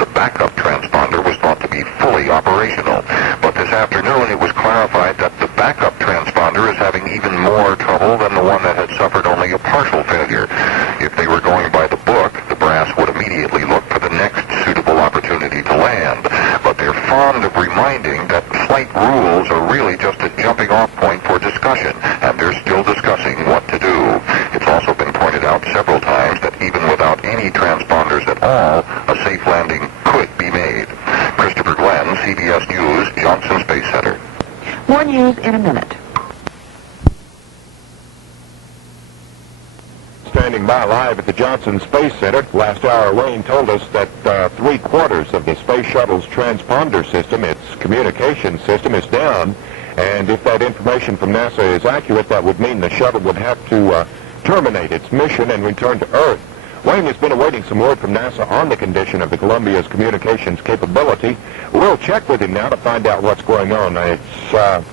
The backup transponder was thought to be fully operational, but this afternoon it was clarified that the backup transponder is having even more trouble than the one that had suffered only a partial failure. If they were going by the book, the brass would immediately look for the next suitable opportunity to land. But they're fond of reminding that flight rules are really just a jumping-off point for discussion, and they're still discussing what to do. It's also been pointed out several times that even without any transponders at all, a safe landing could be made. Christopher Glenn, CBS News, Johnson Space Center. More news in a minute. Standing by live at the Johnson Space Center, last hour Wayne told us that 3/4 of the Space Shuttle's transponder system, its communication system, is down. And if that information from NASA is accurate, that would mean the shuttle would have to terminate its mission and return to Earth. Wayne has been awaiting some word from NASA on the condition of the Columbia's communications capability. We'll check with him now to find out what's going on. It's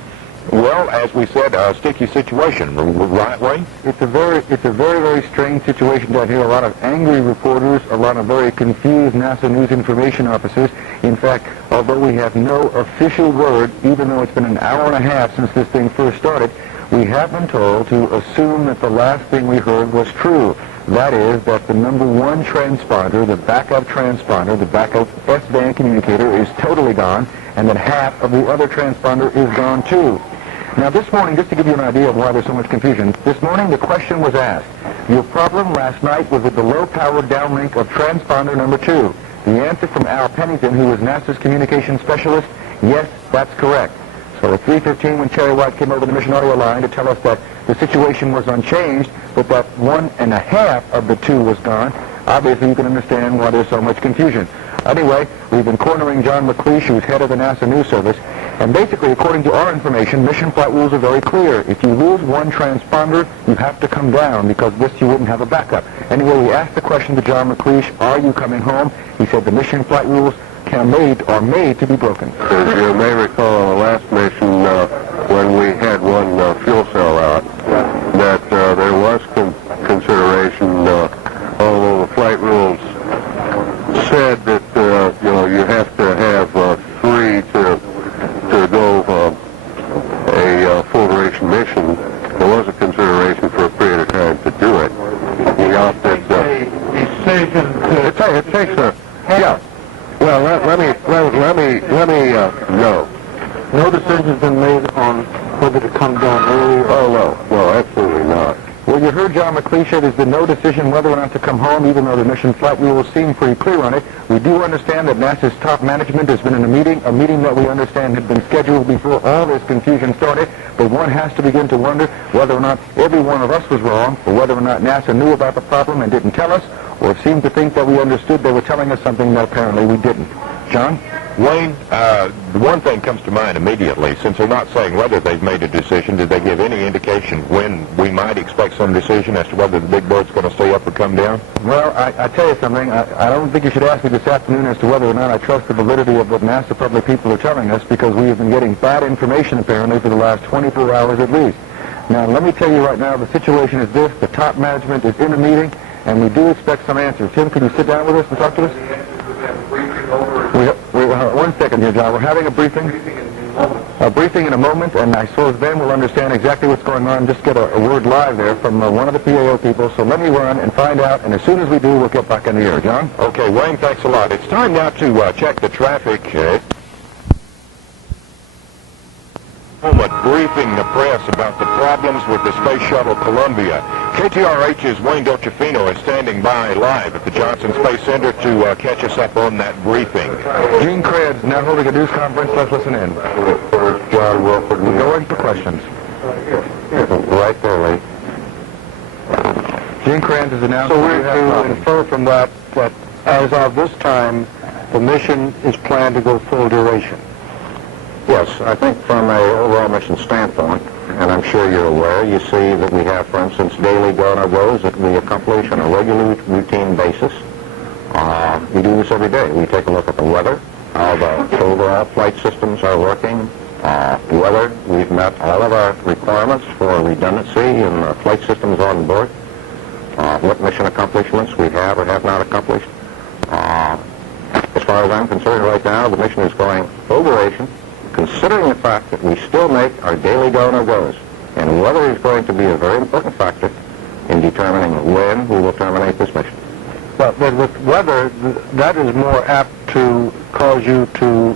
well, as we said, a sticky situation, right, Wayne? It's a very, very strange situation down here. A lot of angry reporters, a lot of very confused NASA News Information officers. In fact, although we have no official word, even though it's been an hour and a half since this thing first started, we have been told to assume that the last thing we heard was true. That is, that the number 1 transponder, the backup transponder, the backup S-band communicator, is totally gone, and that half of the other transponder is gone too. Now this morning, just to give you an idea of why there's so much confusion, this morning the question was asked, your problem last night was with the low-power downlink of transponder number 2. The answer from Al Pennington, who was NASA's communications specialist, yes, that's correct. So at 3:15 when Cherry White came over the mission audio line to tell us that the situation was unchanged, but that 1.5 of the 2 was gone, obviously you can understand why there's so much confusion. Anyway, we've been cornering John McLeish, who's head of the NASA News Service, and basically, according to our information, mission flight rules are very clear. If you lose 1 transponder, you have to come down, because this you wouldn't have a backup. Anyway, we asked the question to John McLeish, are you coming home? He said the mission flight rules are made to be broken. As you may recall, on the last mission, when we had 1 fuel cell out, that there was consideration, although the flight rules said that you have to have 3 to go a full duration mission. There was a consideration for a period of time to do it. We opted. It takes a. Yeah. Well, let me no. No decision's been made on whether to come down early or... Oh, no, absolutely not. Well, you heard John McLeish say there's been no decision whether or not to come home, even though the mission flight rules seem pretty clear on it. We do understand that NASA's top management has been in a meeting that we understand had been scheduled before all this confusion started, but one has to begin to wonder whether or not every one of us was wrong, or whether or not NASA knew about the problem and didn't tell us, or seemed to think that we understood they were telling us something that apparently we didn't. John? Wayne, the one thing comes to mind immediately, since they're not saying whether they've made a decision, did they give any indication when we might expect some decision as to whether the big bird's going to stay up or come down? Well, I tell you something, I don't think you should ask me this afternoon as to whether or not I trust the validity of what NASA public people are telling us, because we have been getting bad information apparently for the last 24 hours at least. Now, let me tell you right now, the situation is this, the top management is in a meeting, and we do expect some answers. Tim, can you sit down with us and talk to us? One second here, John. We're having a briefing in a moment, and I suppose then we'll understand exactly what's going on, just get a word live there from one of the PAO people. So let me run and find out, and as soon as we do, we'll get back in the air. John? Okay, Wayne, thanks a lot. It's time now to check the traffic. Moment briefing the press about the problems with the Space Shuttle Columbia. KTRH's Wayne Dolcefino is standing by live at the Johnson Space Center to catch us up on that briefing. Gene Krebs now holding a news conference. Let's listen in. John Wilford. We're going for questions. Right there, Lee. Gene Krebs has announced... So we're to infer from that as of this time, the mission is planned to go full duration. Yes, I think from a overall mission standpoint, and I'm sure you're aware, you see that we have, for instance, daily go-no-goes that we accomplish on a regular routine basis. We do this every day. We take a look at the weather, how the overall flight systems are working, whether we've met all of our requirements for redundancy in the flight systems on board, what mission accomplishments we have or have not accomplished. As far as I'm concerned right now, the mission is going full duration, considering the fact that we still make our daily go-no-goes. And weather is going to be a very important factor in determining when we will terminate this mission. But with weather, that is more apt to cause you to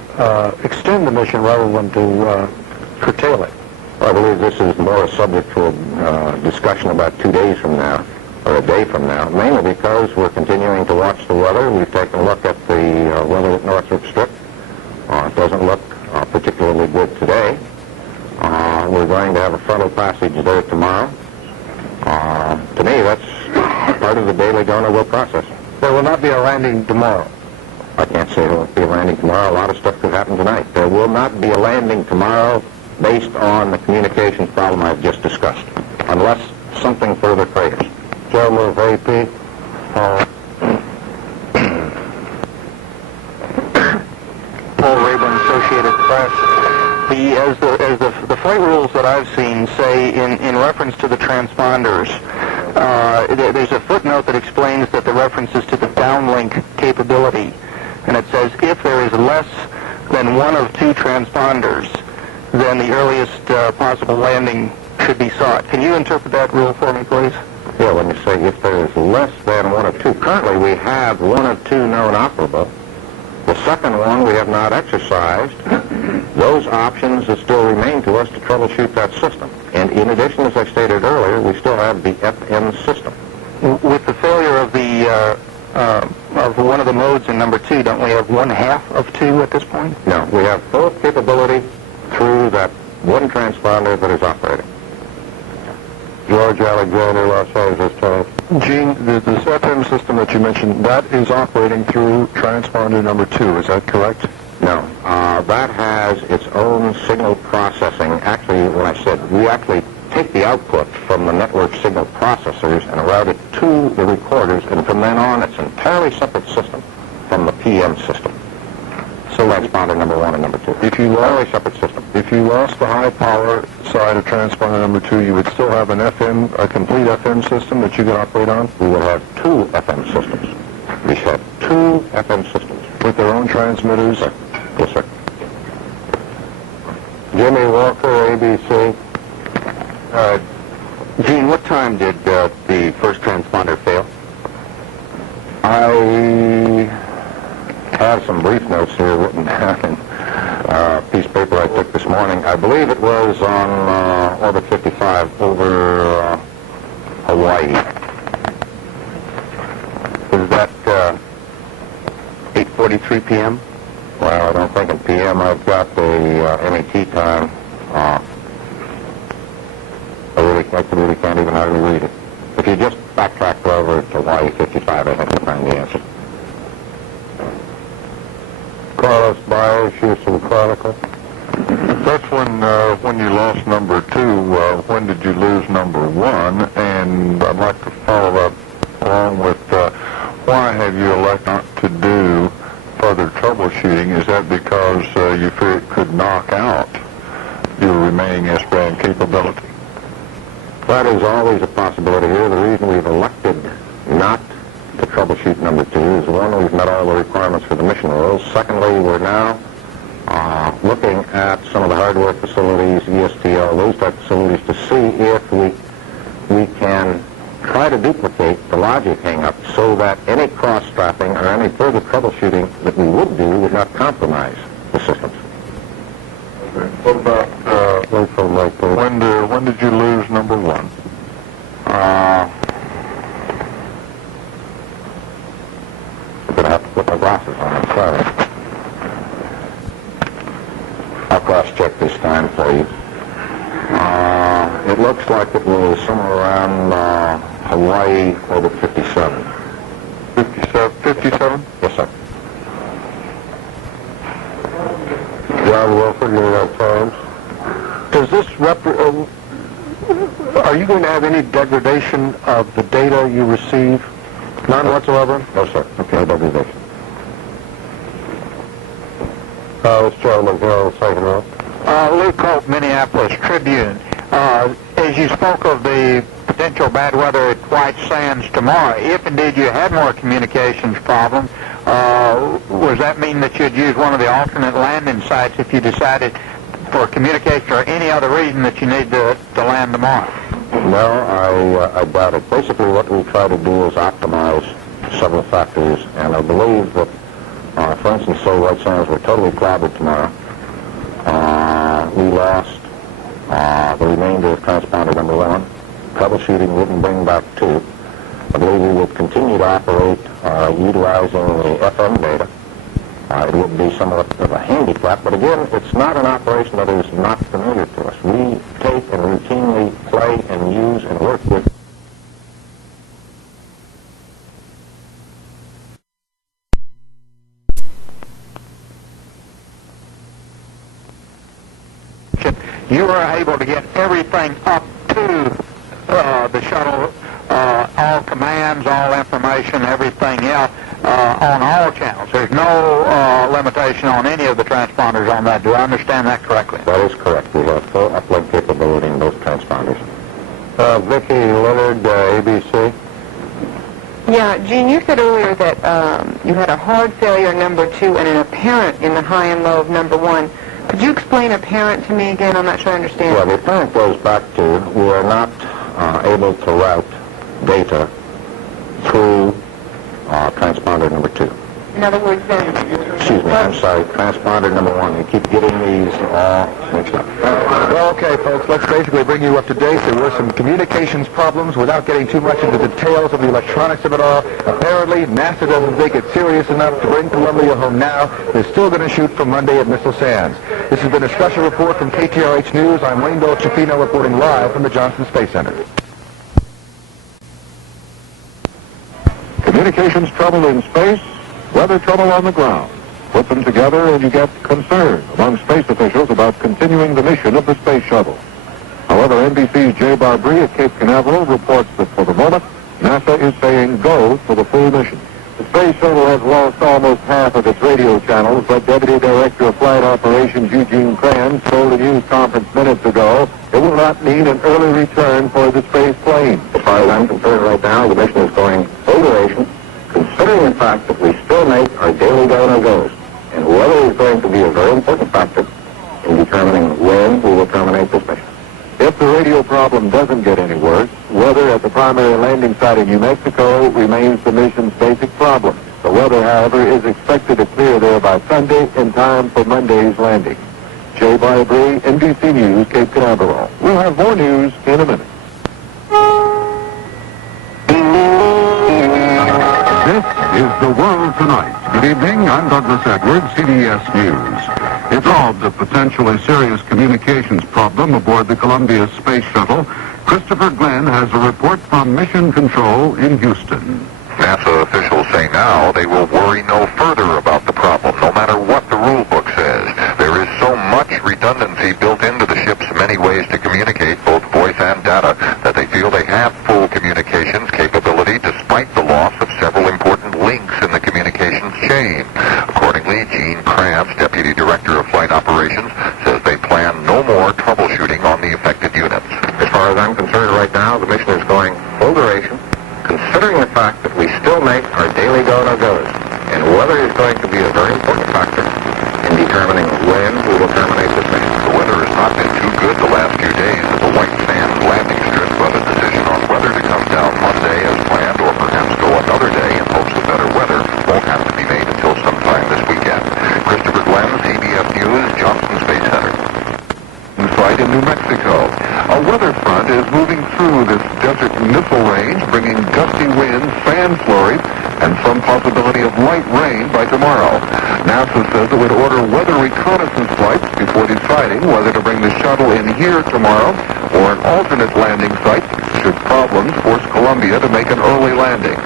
extend the mission rather than to curtail it. I believe this is more a subject for discussion about 2 days from now, or a day from now, mainly because we're continuing to watch the weather. We've taken a look at the weather at Northrop Strip. It doesn't look particularly good today. We're going to have a frontal passage there tomorrow. To me, that's part of the daily go-no-go process. There will not be a landing tomorrow. I can't say there won't be a landing tomorrow. A lot of stuff could happen tonight. There will not be a landing tomorrow based on the communications problem I've just discussed, unless something further craters. Joe Move, AP. Paul Rayburn, Associated Press. The flight rules that I've seen say in reference to the transponders, there's a footnote that explains that the reference is to the downlink capability, and it says if there is less than one of two transponders, then the earliest possible landing should be sought. Can you interpret that rule for me, please? Yeah, when you say if there is less than one of two, currently we have one of two known operable. The second one we have not exercised. Those options that still remain to us to troubleshoot that system. And in addition, as I stated earlier, we still have the FM system. With the failure of of one of the modes in number 2, don't we have 1/2 of 2 at this point? No, we have full capability through that one transponder that is operating. George Alexander, Los Angeles Times. Gene, this FM system that you mentioned, that is operating through transponder number 2, is that correct? No, that has its own signal processing. Actually, when I said we actually take the output from the network signal processors and route it to the recorders, and from then on it's an entirely separate system from the PM system. So transponder number 1 and number 2. Entirely separate system. If you lost the high power side of transponder number 2, you would still have a complete FM system that you could operate on? We will have 2 FM systems. We have 2 FM systems. With their own transmitters? Yes, sir. Jimmy Walker, ABC. Gene, what time did the first transponder fail? I have some brief notes here written down in a piece of paper I took this morning. I believe it was on orbit 55 over Hawaii. Was that 8:43 p.m.? Well, I don't think in PM. I've got the MET time. I really can't even hardly read it. If you just backtrack over to Hawaii 55, I think you'll find the answer. Carlos Byers, Houston Chronicle. That's when you lost number 2, when did you lose number 1? And I'd like to follow up along with why have you elected not to do further troubleshooting? Is that because you fear it could knock out your remaining S-band capability? That is always a possibility here. The reason we've elected not to troubleshoot number 2 is, one, we've met all the requirements for the mission rules. Secondly, we're now looking at some of the hardware facilities, ESTL, those type of facilities, to see if we can try to duplicate the logic hang-up so that any cross-strapping or any further troubleshooting that we would do would not compromise the systems. What about, when did you lose number one? I'm going to have to put my glasses on, I'm sorry. I'll cross-check this time for you. It looks like it was somewhere around Hawaii, orbit 57. 57? Yes, sir. John Wilford, New York Times. Does this are you going to have any degradation of the data you receive? None whatsoever? No, sir. Okay. No degradation. This gentleman here on the second row. Luke Hope, Minneapolis Tribune. As you spoke of the potential bad weather at White Sands tomorrow, if indeed you had more communications problems, does that mean that you'd use one of the alternate landing sites if you decided for communication or any other reason that you need to land tomorrow? No, I doubt it. Basically, what we try to do is optimize several factors, and I believe that, for instance, say White Sands were totally clouded tomorrow. We lost the remainder of transponder number one. Troubleshooting wouldn't bring back two. I believe we would continue to operate utilizing the FM data. It would be somewhat of a handicap, but again, it's not an operation that is not familiar to us. We take and routinely play and use and work with. You were able to get everything up to the shuttle, all commands, all information, everything else on all channels. There's no limitation on any of the transponders on that. Do I understand that correctly? That is correct. We have full upload capability in those transponders. Vicki Leonard, ABC. Yeah, Gene, you said earlier that you had a hard failure number 2 and an apparent in the high and low of number 1. Could you explain apparent to me again? I'm not sure I understand. Well, the apparent goes back to we are not able to route data through transponder number 2. In other words, then... Excuse me, I'm sorry, transponder number 1. You keep getting these all mixed up. Well, okay, folks, let's basically bring you up to date. There were some communications problems without getting too much into the details of the electronics of it all. Apparently, NASA doesn't think it's serious enough to bring Columbia home now. They're still going to shoot for Monday at Missile Sands. This has been a special report from KTRH News. I'm Wayne Dolcefino reporting live from the Johnson Space Center. Communications trouble in space, weather trouble on the ground. Put them together and you get concern among space officials about continuing the mission of the space shuttle. However, NBC's Jay Barbary at Cape Canaveral reports that for the moment, NASA is saying go for the full mission. The space shuttle has lost almost half of its radio channels, but Deputy Director of Flight Operations Eugene Kranz told a news conference minutes ago it will not mean an early return for the space plane. As far as I'm concerned right now, the mission is going full duration, considering the fact that we still make our daily go-no-goes. And weather is going to be a very important factor in determining when we will terminate this mission. If the radio problem doesn't get any worse, weather at the primary landing site in New Mexico remains the mission's basic problem. The weather, however, is expected to clear there by Sunday in time for Monday's landing. Jay Barbary, NBC News, Cape Canaveral. We'll have more news in a minute. This is The World Tonight. Good evening, I'm Douglas Edwards, CBS News. Involved a potentially serious communications problem aboard the Columbia Space Shuttle, Christopher Glenn has a report from Mission Control in Houston. NASA officials say now they will worry no further about the problem, no matter what the rule book says. There is so much redundancy built into the ship's many ways to communicate, both voice and data, that they feel they have full communications capability despite the loss of several important links in the communications chain. Accordingly, Gene Kranz, Deputy Director of Flight Operations, says they plan no more troubleshooting on the affected units. As far as I'm concerned right now, the mission is going full duration, considering the fact that we still make our daily go-no-goes. And weather is going to be a very important factor in determining when through this desert missile range, bringing gusty winds, sand flurries, and some possibility of light rain by tomorrow. NASA says it would order weather reconnaissance flights before deciding whether to bring the shuttle in here tomorrow or an alternate landing site should problems force Columbia to make an early landing.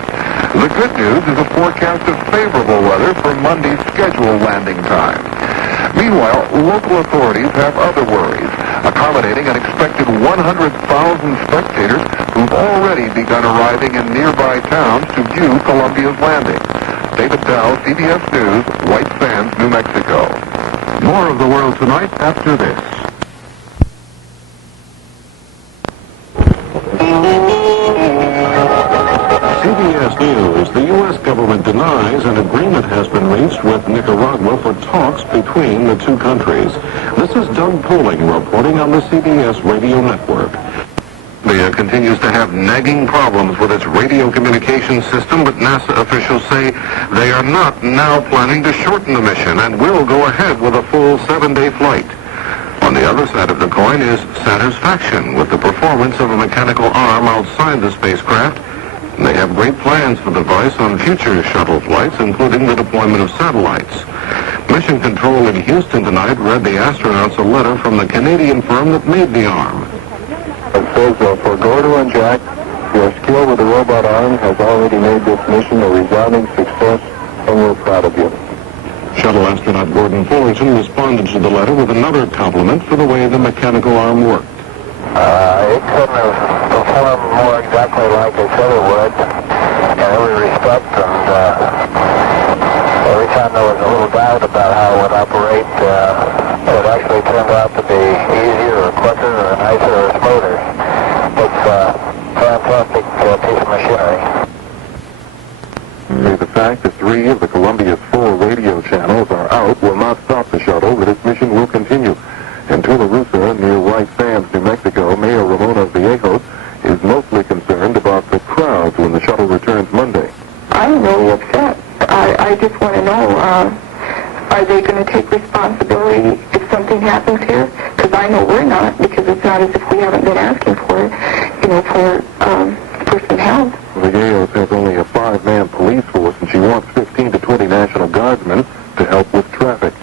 The good news is a forecast of favorable weather for Monday's scheduled landing time. Meanwhile, local authorities have other worries, accommodating an expected 100,000 spectators who've already begun arriving in nearby towns to view Columbia's landing. David Dow, CBS News, White Sands, New Mexico. More of the world tonight after this. CBS News, the U.S. government denies an agreement has been reached with Nicaragua for talks between the two countries. This is Doug Poling reporting on the CBS radio network. Colombia continues to have nagging problems with its radio communication system, but NASA officials say they are not now planning to shorten the mission and will go ahead with a full 7-day flight. On the other side of the coin is satisfaction with the performance of a mechanical arm outside the spacecraft. They have great plans for the device on future shuttle flights, including the deployment of satellites. Mission Control in Houston tonight read the astronauts a letter from the Canadian firm that made the arm. It says, for Gordo and Jack, your skill with the robot arm has already made this mission a resounding success, and we're proud of you. Shuttle astronaut Gordon Fullerton responded to the letter with another compliment for the way the mechanical arm worked. It couldn't have performed more exactly like I said it would, in every respect, and every time there was a little doubt about how it would operate, it actually turned out to be easier or quicker or nicer or smoother. It's a fantastic piece of machinery. The fact that 3 of the Columbia's 4 radio channels are out will not stop the shuttle, that its mission will continue. In Tularosa, near White Sands, New Mexico, Mayor Ramona Vallejos is mostly concerned about the crowds when the shuttle returns Monday. I'm really upset. I just want to know, are they going to take responsibility if something happens here? Because I know we're not, because it's not as if we haven't been asking for it, for some help. Vallejos has only a 5-man police force, and she wants 15 to 20 National Guardsmen to help with traffic.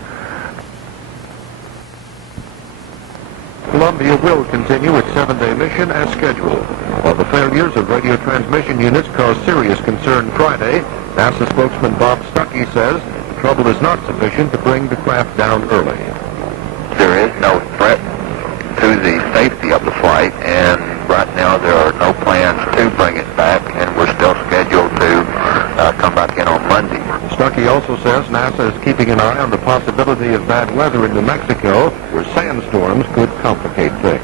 Columbia will continue its 7-day mission as scheduled. While the failures of radio transmission units caused serious concern Friday, NASA spokesman Bob Stuckey says the trouble is not sufficient to bring the craft down early. There is no threat to the safety of the flight, and right now there are no plans to bring it back, and we're still scheduled to come back in on Monday. Stuckey also says NASA is keeping an eye on the possibility of bad weather in New Mexico, where sandstorms could complicate things.